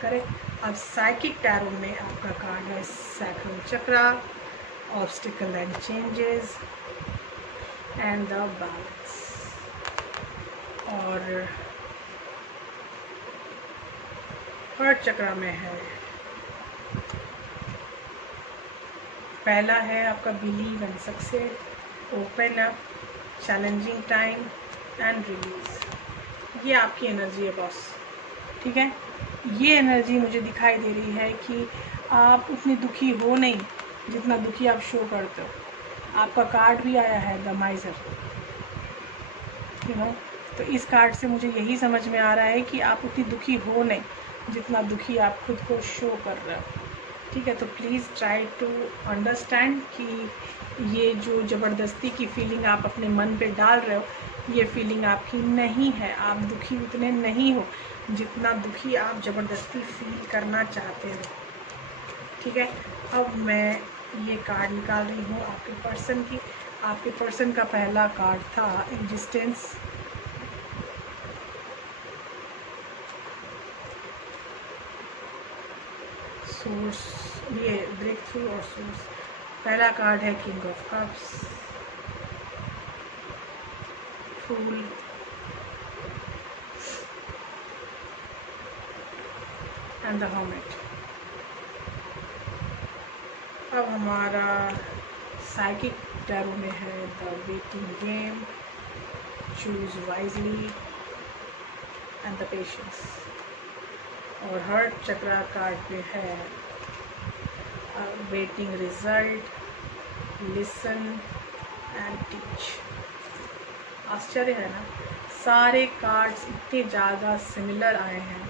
करेक्ट। अब साइकिक टैरो में आपका कार्ड है sacral chakra, obstacle and changes and the balance. और हर्ट चक्रा में है, पहला है आपका believe and success, open up, challenging time and release. ये आपकी एनर्जी है बॉस, ठीक है। ये एनर्जी मुझे दिखाई दे रही है कि आप उतने दुखी हो नहीं जितना दुखी आप शो करते हो। आपका कार्ड भी आया है द माइजर, यू नो, तो इस कार्ड से मुझे यही समझ में आ रहा है कि आप उतनी दुखी हो नहीं जितना दुखी आप खुद को शो कर रहे हो, ठीक है। तो प्लीज़ ट्राई टू अंडरस्टैंड कि ये जो ज़बरदस्ती की फीलिंग आप अपने मन पे डाल रहे हो, ये फीलिंग आपकी नहीं है। आप दुखी उतने नहीं हो जितना दुखी आप ज़बरदस्ती फील करना चाहते हो, ठीक है। अब मैं ये कार्ड निकाल रही हूँ आपके पर्सन की। आपके पर्सन का पहला कार्ड था एग्जिस्टेंस, सोर्स, ये ब्रेक थ्रू और सोर्स। पहला कार्ड है king of cups, fool, and the hermit. अब हमारा साइकिक टैरो में है the waiting game, choose wisely and the patience. और हर्ट चक्रा कार्ड पे है waiting result, listen and teach. आश्चर्य है ना, सारे कार्ड्स इतने ज़्यादा सिमिलर आए हैं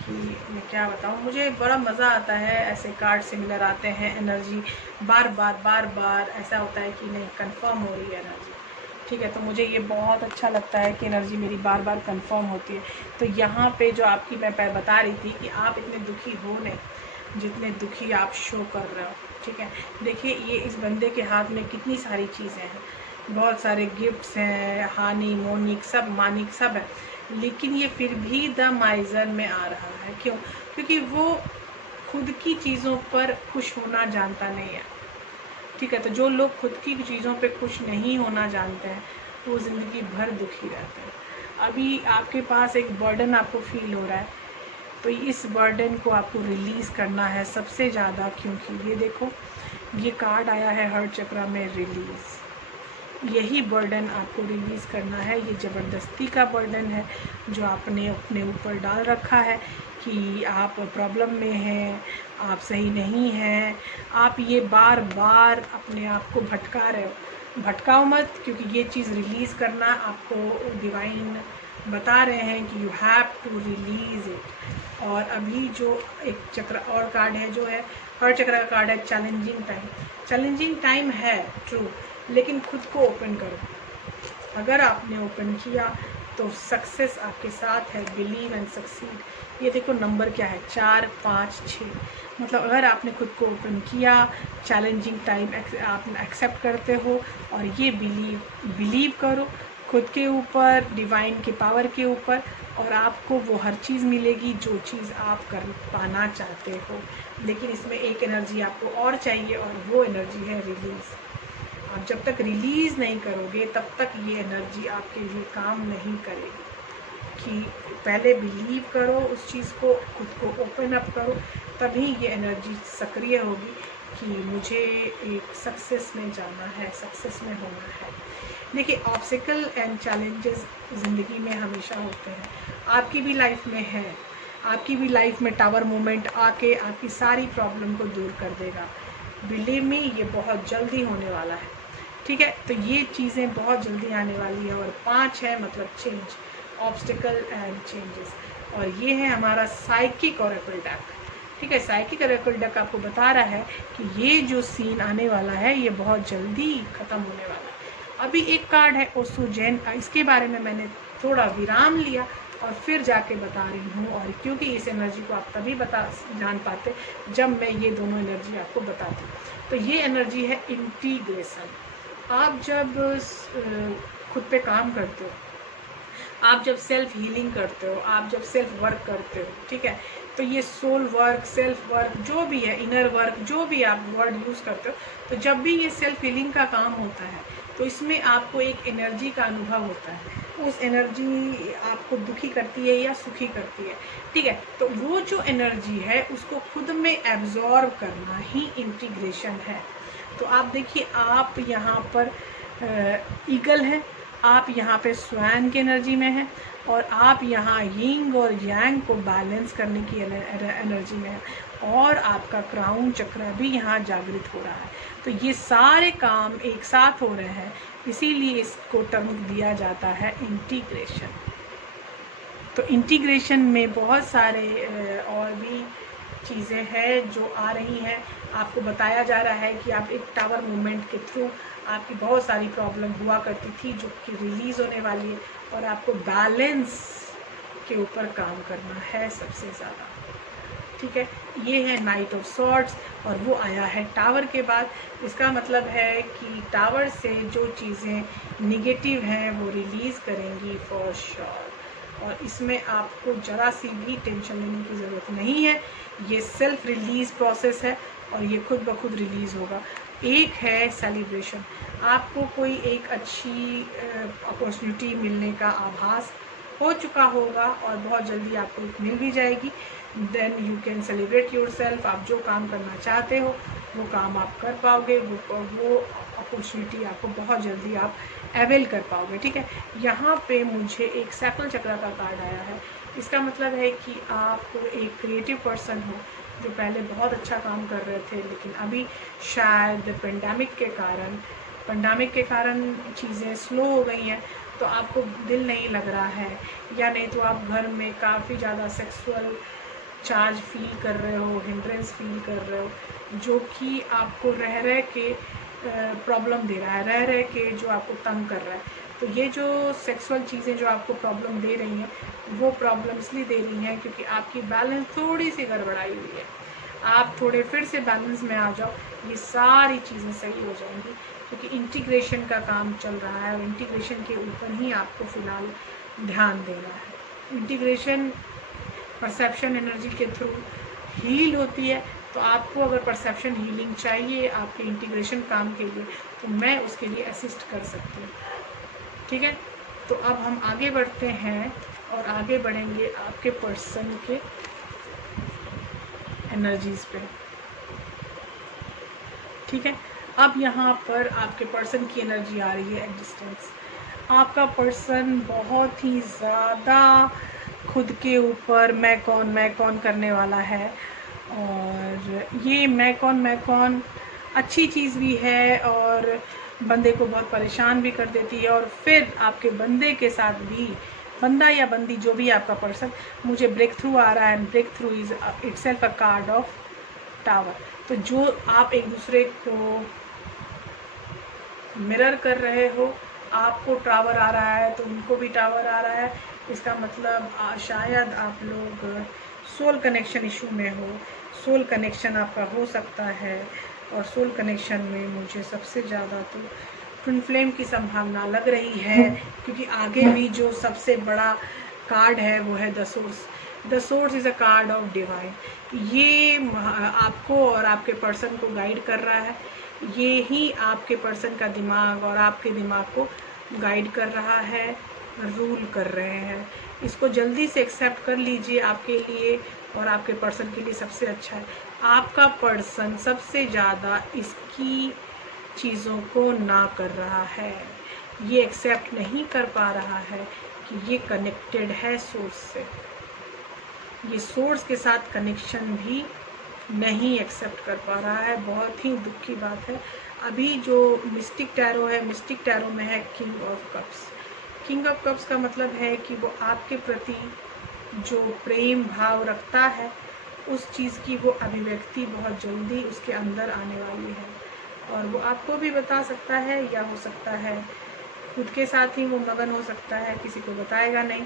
कि मैं क्या बताऊँ। मुझे बड़ा मज़ा आता है ऐसे कार्ड सिमिलर आते हैं, एनर्जी बार बार ऐसा होता है कि नहीं कंफर्म हो रही है एनर्जी, ठीक है। तो मुझे ये बहुत अच्छा लगता है कि एनर्जी मेरी बार बार कंफर्म होती है। तो यहाँ पे जो आपकी मैं बता रही थी कि आप इतने दुखी हो नहीं जितने दुखी आप शो कर रहे हो, ठीक है। देखिए ये इस बंदे के हाथ में कितनी सारी चीज़ें हैं, बहुत सारे गिफ्ट्स हैं, हानि मोनिक सब मानिक सब है, लेकिन ये फिर भी द माइजर में आ रहा है। क्यों? क्योंकि वो खुद की चीज़ों पर खुश होना जानता नहीं है, ठीक है। तो जो लोग खुद की चीज़ों पे खुश नहीं होना जानते हैं वो ज़िंदगी भर दुखी रहते हैं। अभी आपके पास एक बर्डन आपको फील हो रहा है, तो इस बर्डन को आपको रिलीज़ करना है सबसे ज़्यादा, क्योंकि ये देखो ये कार्ड आया है हर्ट चक्रा में रिलीज़। यही बर्डन आपको रिलीज़ करना है। ये ज़बरदस्ती का बर्डन है जो आपने अपने ऊपर डाल रखा है कि आप प्रॉब्लम में हैं, आप सही नहीं हैं, आप ये बार बार अपने आप को भटका रहे हो। भटकाओ मत, क्योंकि ये चीज़ रिलीज़ करना आपको डिवाइन बता रहे हैं कि you have to release it. और अभी जो एक चक्र और कार्ड है जो है हर चक्र का कार्ड है चैलेंजिंग टाइम। चैलेंजिंग टाइम है ट्रू, लेकिन खुद को ओपन करो। अगर आपने ओपन किया तो सक्सेस आपके साथ है, बिलीव एंड सक्सीड। ये देखो नंबर क्या है 4 5 6, मतलब अगर आपने खुद को ओपन किया, चैलेंजिंग टाइम आप एक्सेप्ट करते हो और ये बिलीव करो खुद के ऊपर, डिवाइन के पावर के ऊपर, और आपको वो हर चीज़ मिलेगी जो चीज़ आप कर पाना चाहते हो। लेकिन इसमें एक एनर्जी आपको और चाहिए और वो एनर्जी है रिलीज़। आप जब तक रिलीज़ नहीं करोगे तब तक ये एनर्जी आपके लिए काम नहीं करेगी। कि पहले बिलीव करो उस चीज़ को, खुद को ओपन अप करो, तभी ये एनर्जी सक्रिय होगी कि मुझे एक सक्सेस में जाना है, सक्सेस में होना है। देखिए, ऑब्स्टिकल एंड चैलेंजेस ज़िंदगी में हमेशा होते हैं, आपकी भी लाइफ में है। आपकी भी लाइफ में टावर मोमेंट आके आपकी सारी प्रॉब्लम को दूर कर देगा। बिलीव मी, ये बहुत जल्दी होने वाला है। ठीक है, तो ये चीज़ें बहुत जल्दी आने वाली है। और 5 है मतलब चेंज, ऑब्स्टिकल एंड चेंजेस। और ये है हमारा साइकिक ओरेकल डेक। ठीक है, साइकिक ओरेकल डेक आपको बता रहा है कि ये जो सीन आने वाला है ये बहुत जल्दी ख़त्म होने वाला है। अभी एक कार्ड है ओसुजेन, इसके बारे में मैंने थोड़ा विराम लिया और फिर जाके बता रही हूँ। और क्योंकि इस एनर्जी को आप तभी जान पाते जब मैं ये दोनों एनर्जी आपको बताती हूँ। तो ये एनर्जी है इंटीग्रेशन। आप जब खुद पे काम करते हो, आप जब सेल्फ हीलिंग करते हो, आप जब सेल्फ वर्क करते हो, ठीक है, तो ये सोल वर्क, सेल्फ वर्क जो भी है, इनर वर्क, जो भी आप वर्ड यूज़ करते हो, तो जब भी ये सेल्फ हीलिंग का काम होता है तो इसमें आपको एक एनर्जी का अनुभव होता है। उस एनर्जी आपको दुखी करती है या सुखी करती है। ठीक है, तो वो जो एनर्जी है उसको खुद में एब्जॉर्ब करना ही इंटीग्रेशन है। तो आप देखिए, आप यहाँ पर ईगल है, आप यहाँ पे स्वैन की एनर्जी में है, और आप यहाँ यिंग और यांग को बैलेंस करने की एनर्जी में है, और आपका क्राउन चक्र भी यहाँ जागृत हो रहा है। तो ये सारे काम एक साथ हो रहे हैं, इसीलिए इसको टर्म दिया जाता है इंटीग्रेशन। तो इंटीग्रेशन में बहुत सारे और भी चीज़ें हैं जो आ रही हैं। आपको बताया जा रहा है कि आप एक टावर मूवमेंट के थ्रू आपकी बहुत सारी प्रॉब्लम हुआ करती थी जो कि रिलीज़ होने वाली है, और आपको बैलेंस के ऊपर काम करना है सबसे ज़्यादा। ठीक है, ये है नाइट ऑफ सॉर्ड्स, और वो आया है टावर के बाद। इसका मतलब है कि टावर से जो चीज़ें निगेटिव हैं वो रिलीज़ करेंगी फॉर श्योर। और इसमें आपको ज़रा सी भी टेंशन लेने की ज़रूरत नहीं है। ये सेल्फ रिलीज़ प्रोसेस है और ये खुद ब खुद रिलीज़ होगा। एक है सेलिब्रेशन, आपको कोई एक अच्छी अपॉर्चुनिटी मिलने का आभास हो चुका होगा और बहुत जल्दी आपको मिल भी जाएगी। Then you can celebrate yourself. आप जो काम करना चाहते हो वो काम आप कर पाओगे, वो अपॉर्चुनिटी आपको बहुत जल्दी आप अवेल कर पाओगे। ठीक है, यहाँ पे मुझे एक सैकल चक्र का कार्ड आया है। इसका मतलब है कि आप एक क्रिएटिव पर्सन हो जो पहले बहुत अच्छा काम कर रहे थे, लेकिन अभी शायद पेंडेमिक के कारण चीज़ें स्लो हो गई हैं, तो आपको दिल नहीं लग रहा है, या नहीं तो आप घर में काफ़ी ज़्यादा सेक्सुअल चार्ज फील कर रहे हो, हिंड्रेंस फील कर रहे हो, जो कि आपको रह के प्रॉब्लम दे रहा है, रह के जो आपको तंग कर रहा है। तो ये जो सेक्सुअल चीज़ें जो आपको प्रॉब्लम दे रही हैं, वो प्रॉब्लम इसलिए दे रही हैं क्योंकि आपकी बैलेंस थोड़ी सी गड़बड़ाई हुई है। आप थोड़े फिर से बैलेंस में आ जाओ, ये सारी चीज़ें सही हो जाएंगी, क्योंकि इंटीग्रेशन का काम चल रहा है और इंटीग्रेशन के ऊपर ही आपको फ़िलहाल ध्यान देना है। इंटीग्रेशन परसेप्शन एनर्जी के थ्रू हील होती है, तो आपको अगर परसेप्शन हीलिंग चाहिए आपके इंटीग्रेशन काम के लिए, तो मैं उसके लिए असिस्ट कर सकती हूँ। ठीक है, तो अब हम आगे बढ़ते हैं और आगे बढ़ेंगे आपके पर्सन के एनर्जीज़ पे। ठीक है, अब यहाँ पर आपके पर्सन की एनर्जी आ रही है एग्जिस्टेंस। आपका पर्सन बहुत ही ज़्यादा खुद के ऊपर मैं कौन करने वाला है, और ये मैं कौन अच्छी चीज़ भी है और बंदे को बहुत परेशान भी कर देती है। और फिर आपके बंदे के साथ भी, बंदा या बंदी जो भी आपका पर्सन, मुझे ब्रेक थ्रू आ रहा है, and breakthrough is itself a card of tower. तो जो आप एक दूसरे को मिरर कर रहे हो, आपको टावर आ रहा है तो उनको भी टावर आ रहा है। इसका मतलब शायद आप लोग सोल कनेक्शन इशू में हो, सोल कनेक्शन आपका हो सकता है। और सोल कनेक्शन में मुझे सबसे ज़्यादा तो ट्विन फ्लेम की संभावना लग रही है, क्योंकि आगे भी जो सबसे बड़ा कार्ड है वो है the source. The source is a card of divine. ये आपको और आपके पर्सन को गाइड कर रहा है ये ही आपके पर्सन का दिमाग और आपके दिमाग को गाइड कर रहा है, रूल कर रहे हैं। इसको जल्दी से एक्सेप्ट कर लीजिए, आपके लिए और आपके पर्सन के लिए सबसे अच्छा है। आपका पर्सन सबसे ज़्यादा इसकी चीज़ों को ना कर रहा है, ये एक्सेप्ट नहीं कर पा रहा है कि ये कनेक्टेड है सोर्स से। ये सोर्स के साथ कनेक्शन भी नहीं एक्सेप्ट कर पा रहा है। बहुत ही दुख की बात है। अभी जो मिस्टिक टैरो है, मिस्टिक टैरो में है king of cups. King of cups का मतलब है कि वो आपके प्रति जो प्रेम भाव रखता है, उस चीज़ की वो अभिव्यक्ति बहुत जल्दी उसके अंदर आने वाली है। और वो आपको भी बता सकता है, या हो सकता है खुद के साथ ही वो मगन हो सकता है, किसी को बताएगा नहीं।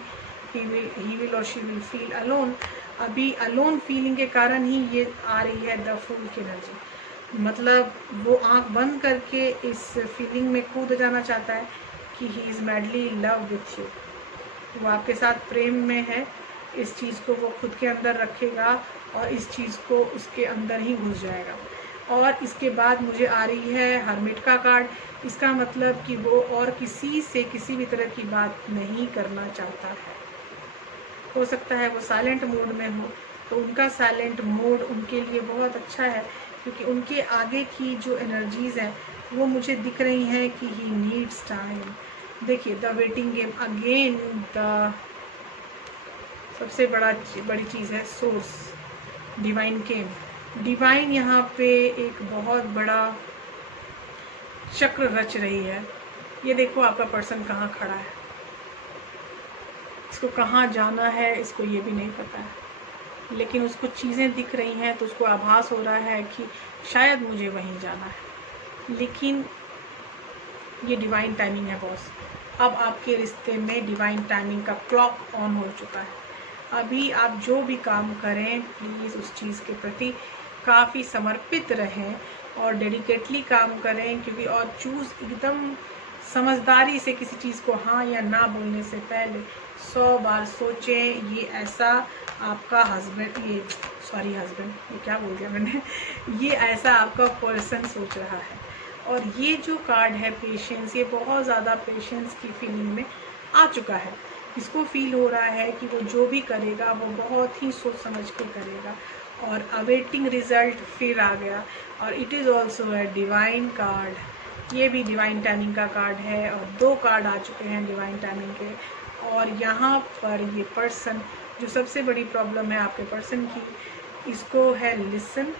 ही विल और शी विल फील अलोन। अभी अलोन फीलिंग के कारण ही ये आ रही है द फूल की एनर्जी। मतलब वो आंख बंद करके इस फीलिंग में कूद जाना चाहता है कि he is madly in love with you. वो आपके साथ प्रेम में है, इस चीज़ को वो खुद के अंदर रखेगा और इस चीज़ को उसके अंदर ही घुस जाएगा। और इसके बाद मुझे आ रही है हर्मिट का कार्ड। इसका मतलब कि वो और किसी से किसी भी तरह की बात नहीं करना चाहता है। हो सकता है वो साइलेंट मोड में हो, तो उनका साइलेंट मोड उनके लिए बहुत अच्छा है, क्योंकि उनके आगे की जो एनर्जीज़ हैं वो मुझे दिख रही हैं कि ही नीड्स टाइम। देखिए the waiting game again, the सबसे बड़ी चीज़ है सोर्स, डिवाइन गेम। डिवाइन यहाँ पे एक बहुत बड़ा चक्र रच रही है। ये देखो आपका पर्सन कहाँ खड़ा है, इसको कहाँ जाना है इसको ये भी नहीं पता है, लेकिन उसको चीज़ें दिख रही हैं तो उसको आभास हो रहा है कि शायद मुझे वहीं जाना है। लेकिन ये डिवाइन टाइमिंग है बॉस। अब आपके रिश्ते में डिवाइन टाइमिंग का क्लॉक ऑन हो चुका है। अभी आप जो भी काम करें प्लीज़ उस चीज़ के प्रति काफ़ी समर्पित रहें और डेडिकेटली काम करें, क्योंकि और चूज़ एकदम समझदारी से किसी चीज़ को हाँ या ना बोलने से पहले 100 बार सोचें। ये ऐसा आपका हस्बैंड, ये क्या बोल दिया मैंने, ये ऐसा आपका पर्सन सोच रहा है। और ये जो कार्ड है पेशेंस, ये बहुत ज़्यादा पेशेंस की फीलिंग में आ चुका है। इसको फील हो रहा है कि वो जो भी करेगा वो बहुत ही सोच समझ के करेगा। और अवेटिंग रिजल्ट फिर आ गया, और इट इज़ ऑल्सो है डिवाइन कार्ड। ये भी डिवाइन टाइमिंग का कार्ड है, और 2 कार्ड आ चुके हैं डिवाइन टाइमिंग के। और यहाँ पर ये पर्सन, जो सबसे बड़ी प्रॉब्लम है आपके पर्सन की, इसको है लिसन,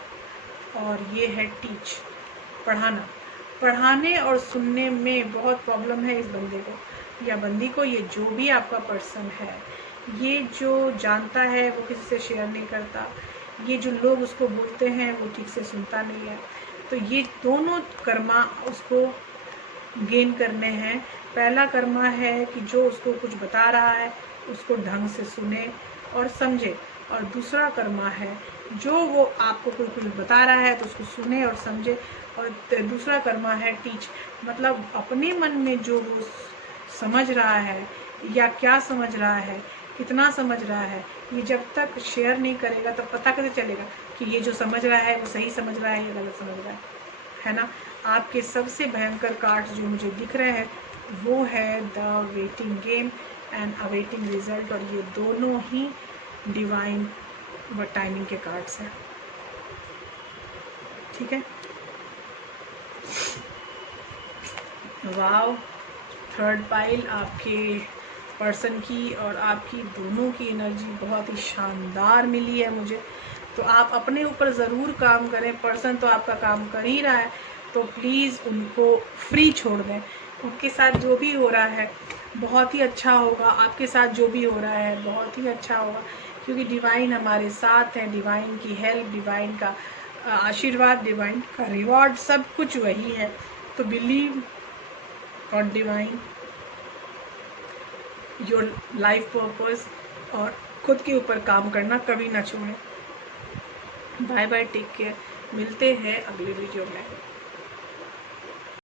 और ये है टीच, पढ़ाना। पढ़ाने और सुनने में बहुत प्रॉब्लम है इस बंदे को या बंदी को। ये जो भी आपका पर्सन है, ये जो जानता है वो किसी से शेयर नहीं करता, ये जो लोग उसको बोलते हैं वो ठीक से सुनता नहीं है। तो ये दोनों कर्मा उसको गेन करने हैं। पहला कर्मा है कि जो उसको कुछ बता रहा है उसको ढंग से सुने और समझे, और दूसरा कर्मा है जो वो आपको कुछ बता रहा है तो उसको सुने और समझे, और दूसरा कर्मा है टीच। मतलब अपने मन में जो वो समझ रहा है या क्या समझ रहा है, कितना समझ रहा है, ये जब तक शेयर नहीं करेगा तब पता कैसे चलेगा कि ये जो समझ रहा है वो सही समझ रहा है या गलत समझ रहा है ना। आपके सबसे भयंकर कार्ड्स जो मुझे दिख रहे हैं वो है the waiting game and awaiting result, और ये दोनों ही डिवाइन व टाइमिंग के कार्ड्स हैं। ठीक है, वाव, थर्ड पाइल आपके पर्सन की और आपकी दोनों की एनर्जी बहुत ही शानदार मिली है मुझे। तो आप अपने ऊपर ज़रूर काम करें। पर्सन तो आपका काम कर ही रहा है, तो प्लीज़ उनको फ्री छोड़ दें। उनके साथ जो भी हो रहा है बहुत ही अच्छा होगा, आपके साथ जो भी हो रहा है बहुत ही अच्छा होगा, क्योंकि डिवाइन हमारे साथ है। डिवाइन की हेल्प, डिवाइन का आशीर्वाद, डिवाइन का रिवॉर्ड, सब कुछ वही है। तो believe God, divine, your life purpose, और खुद के ऊपर काम करना कभी ना छोड़ें। बाय बाय, टेक केयर, मिलते हैं अगले वीडियो में।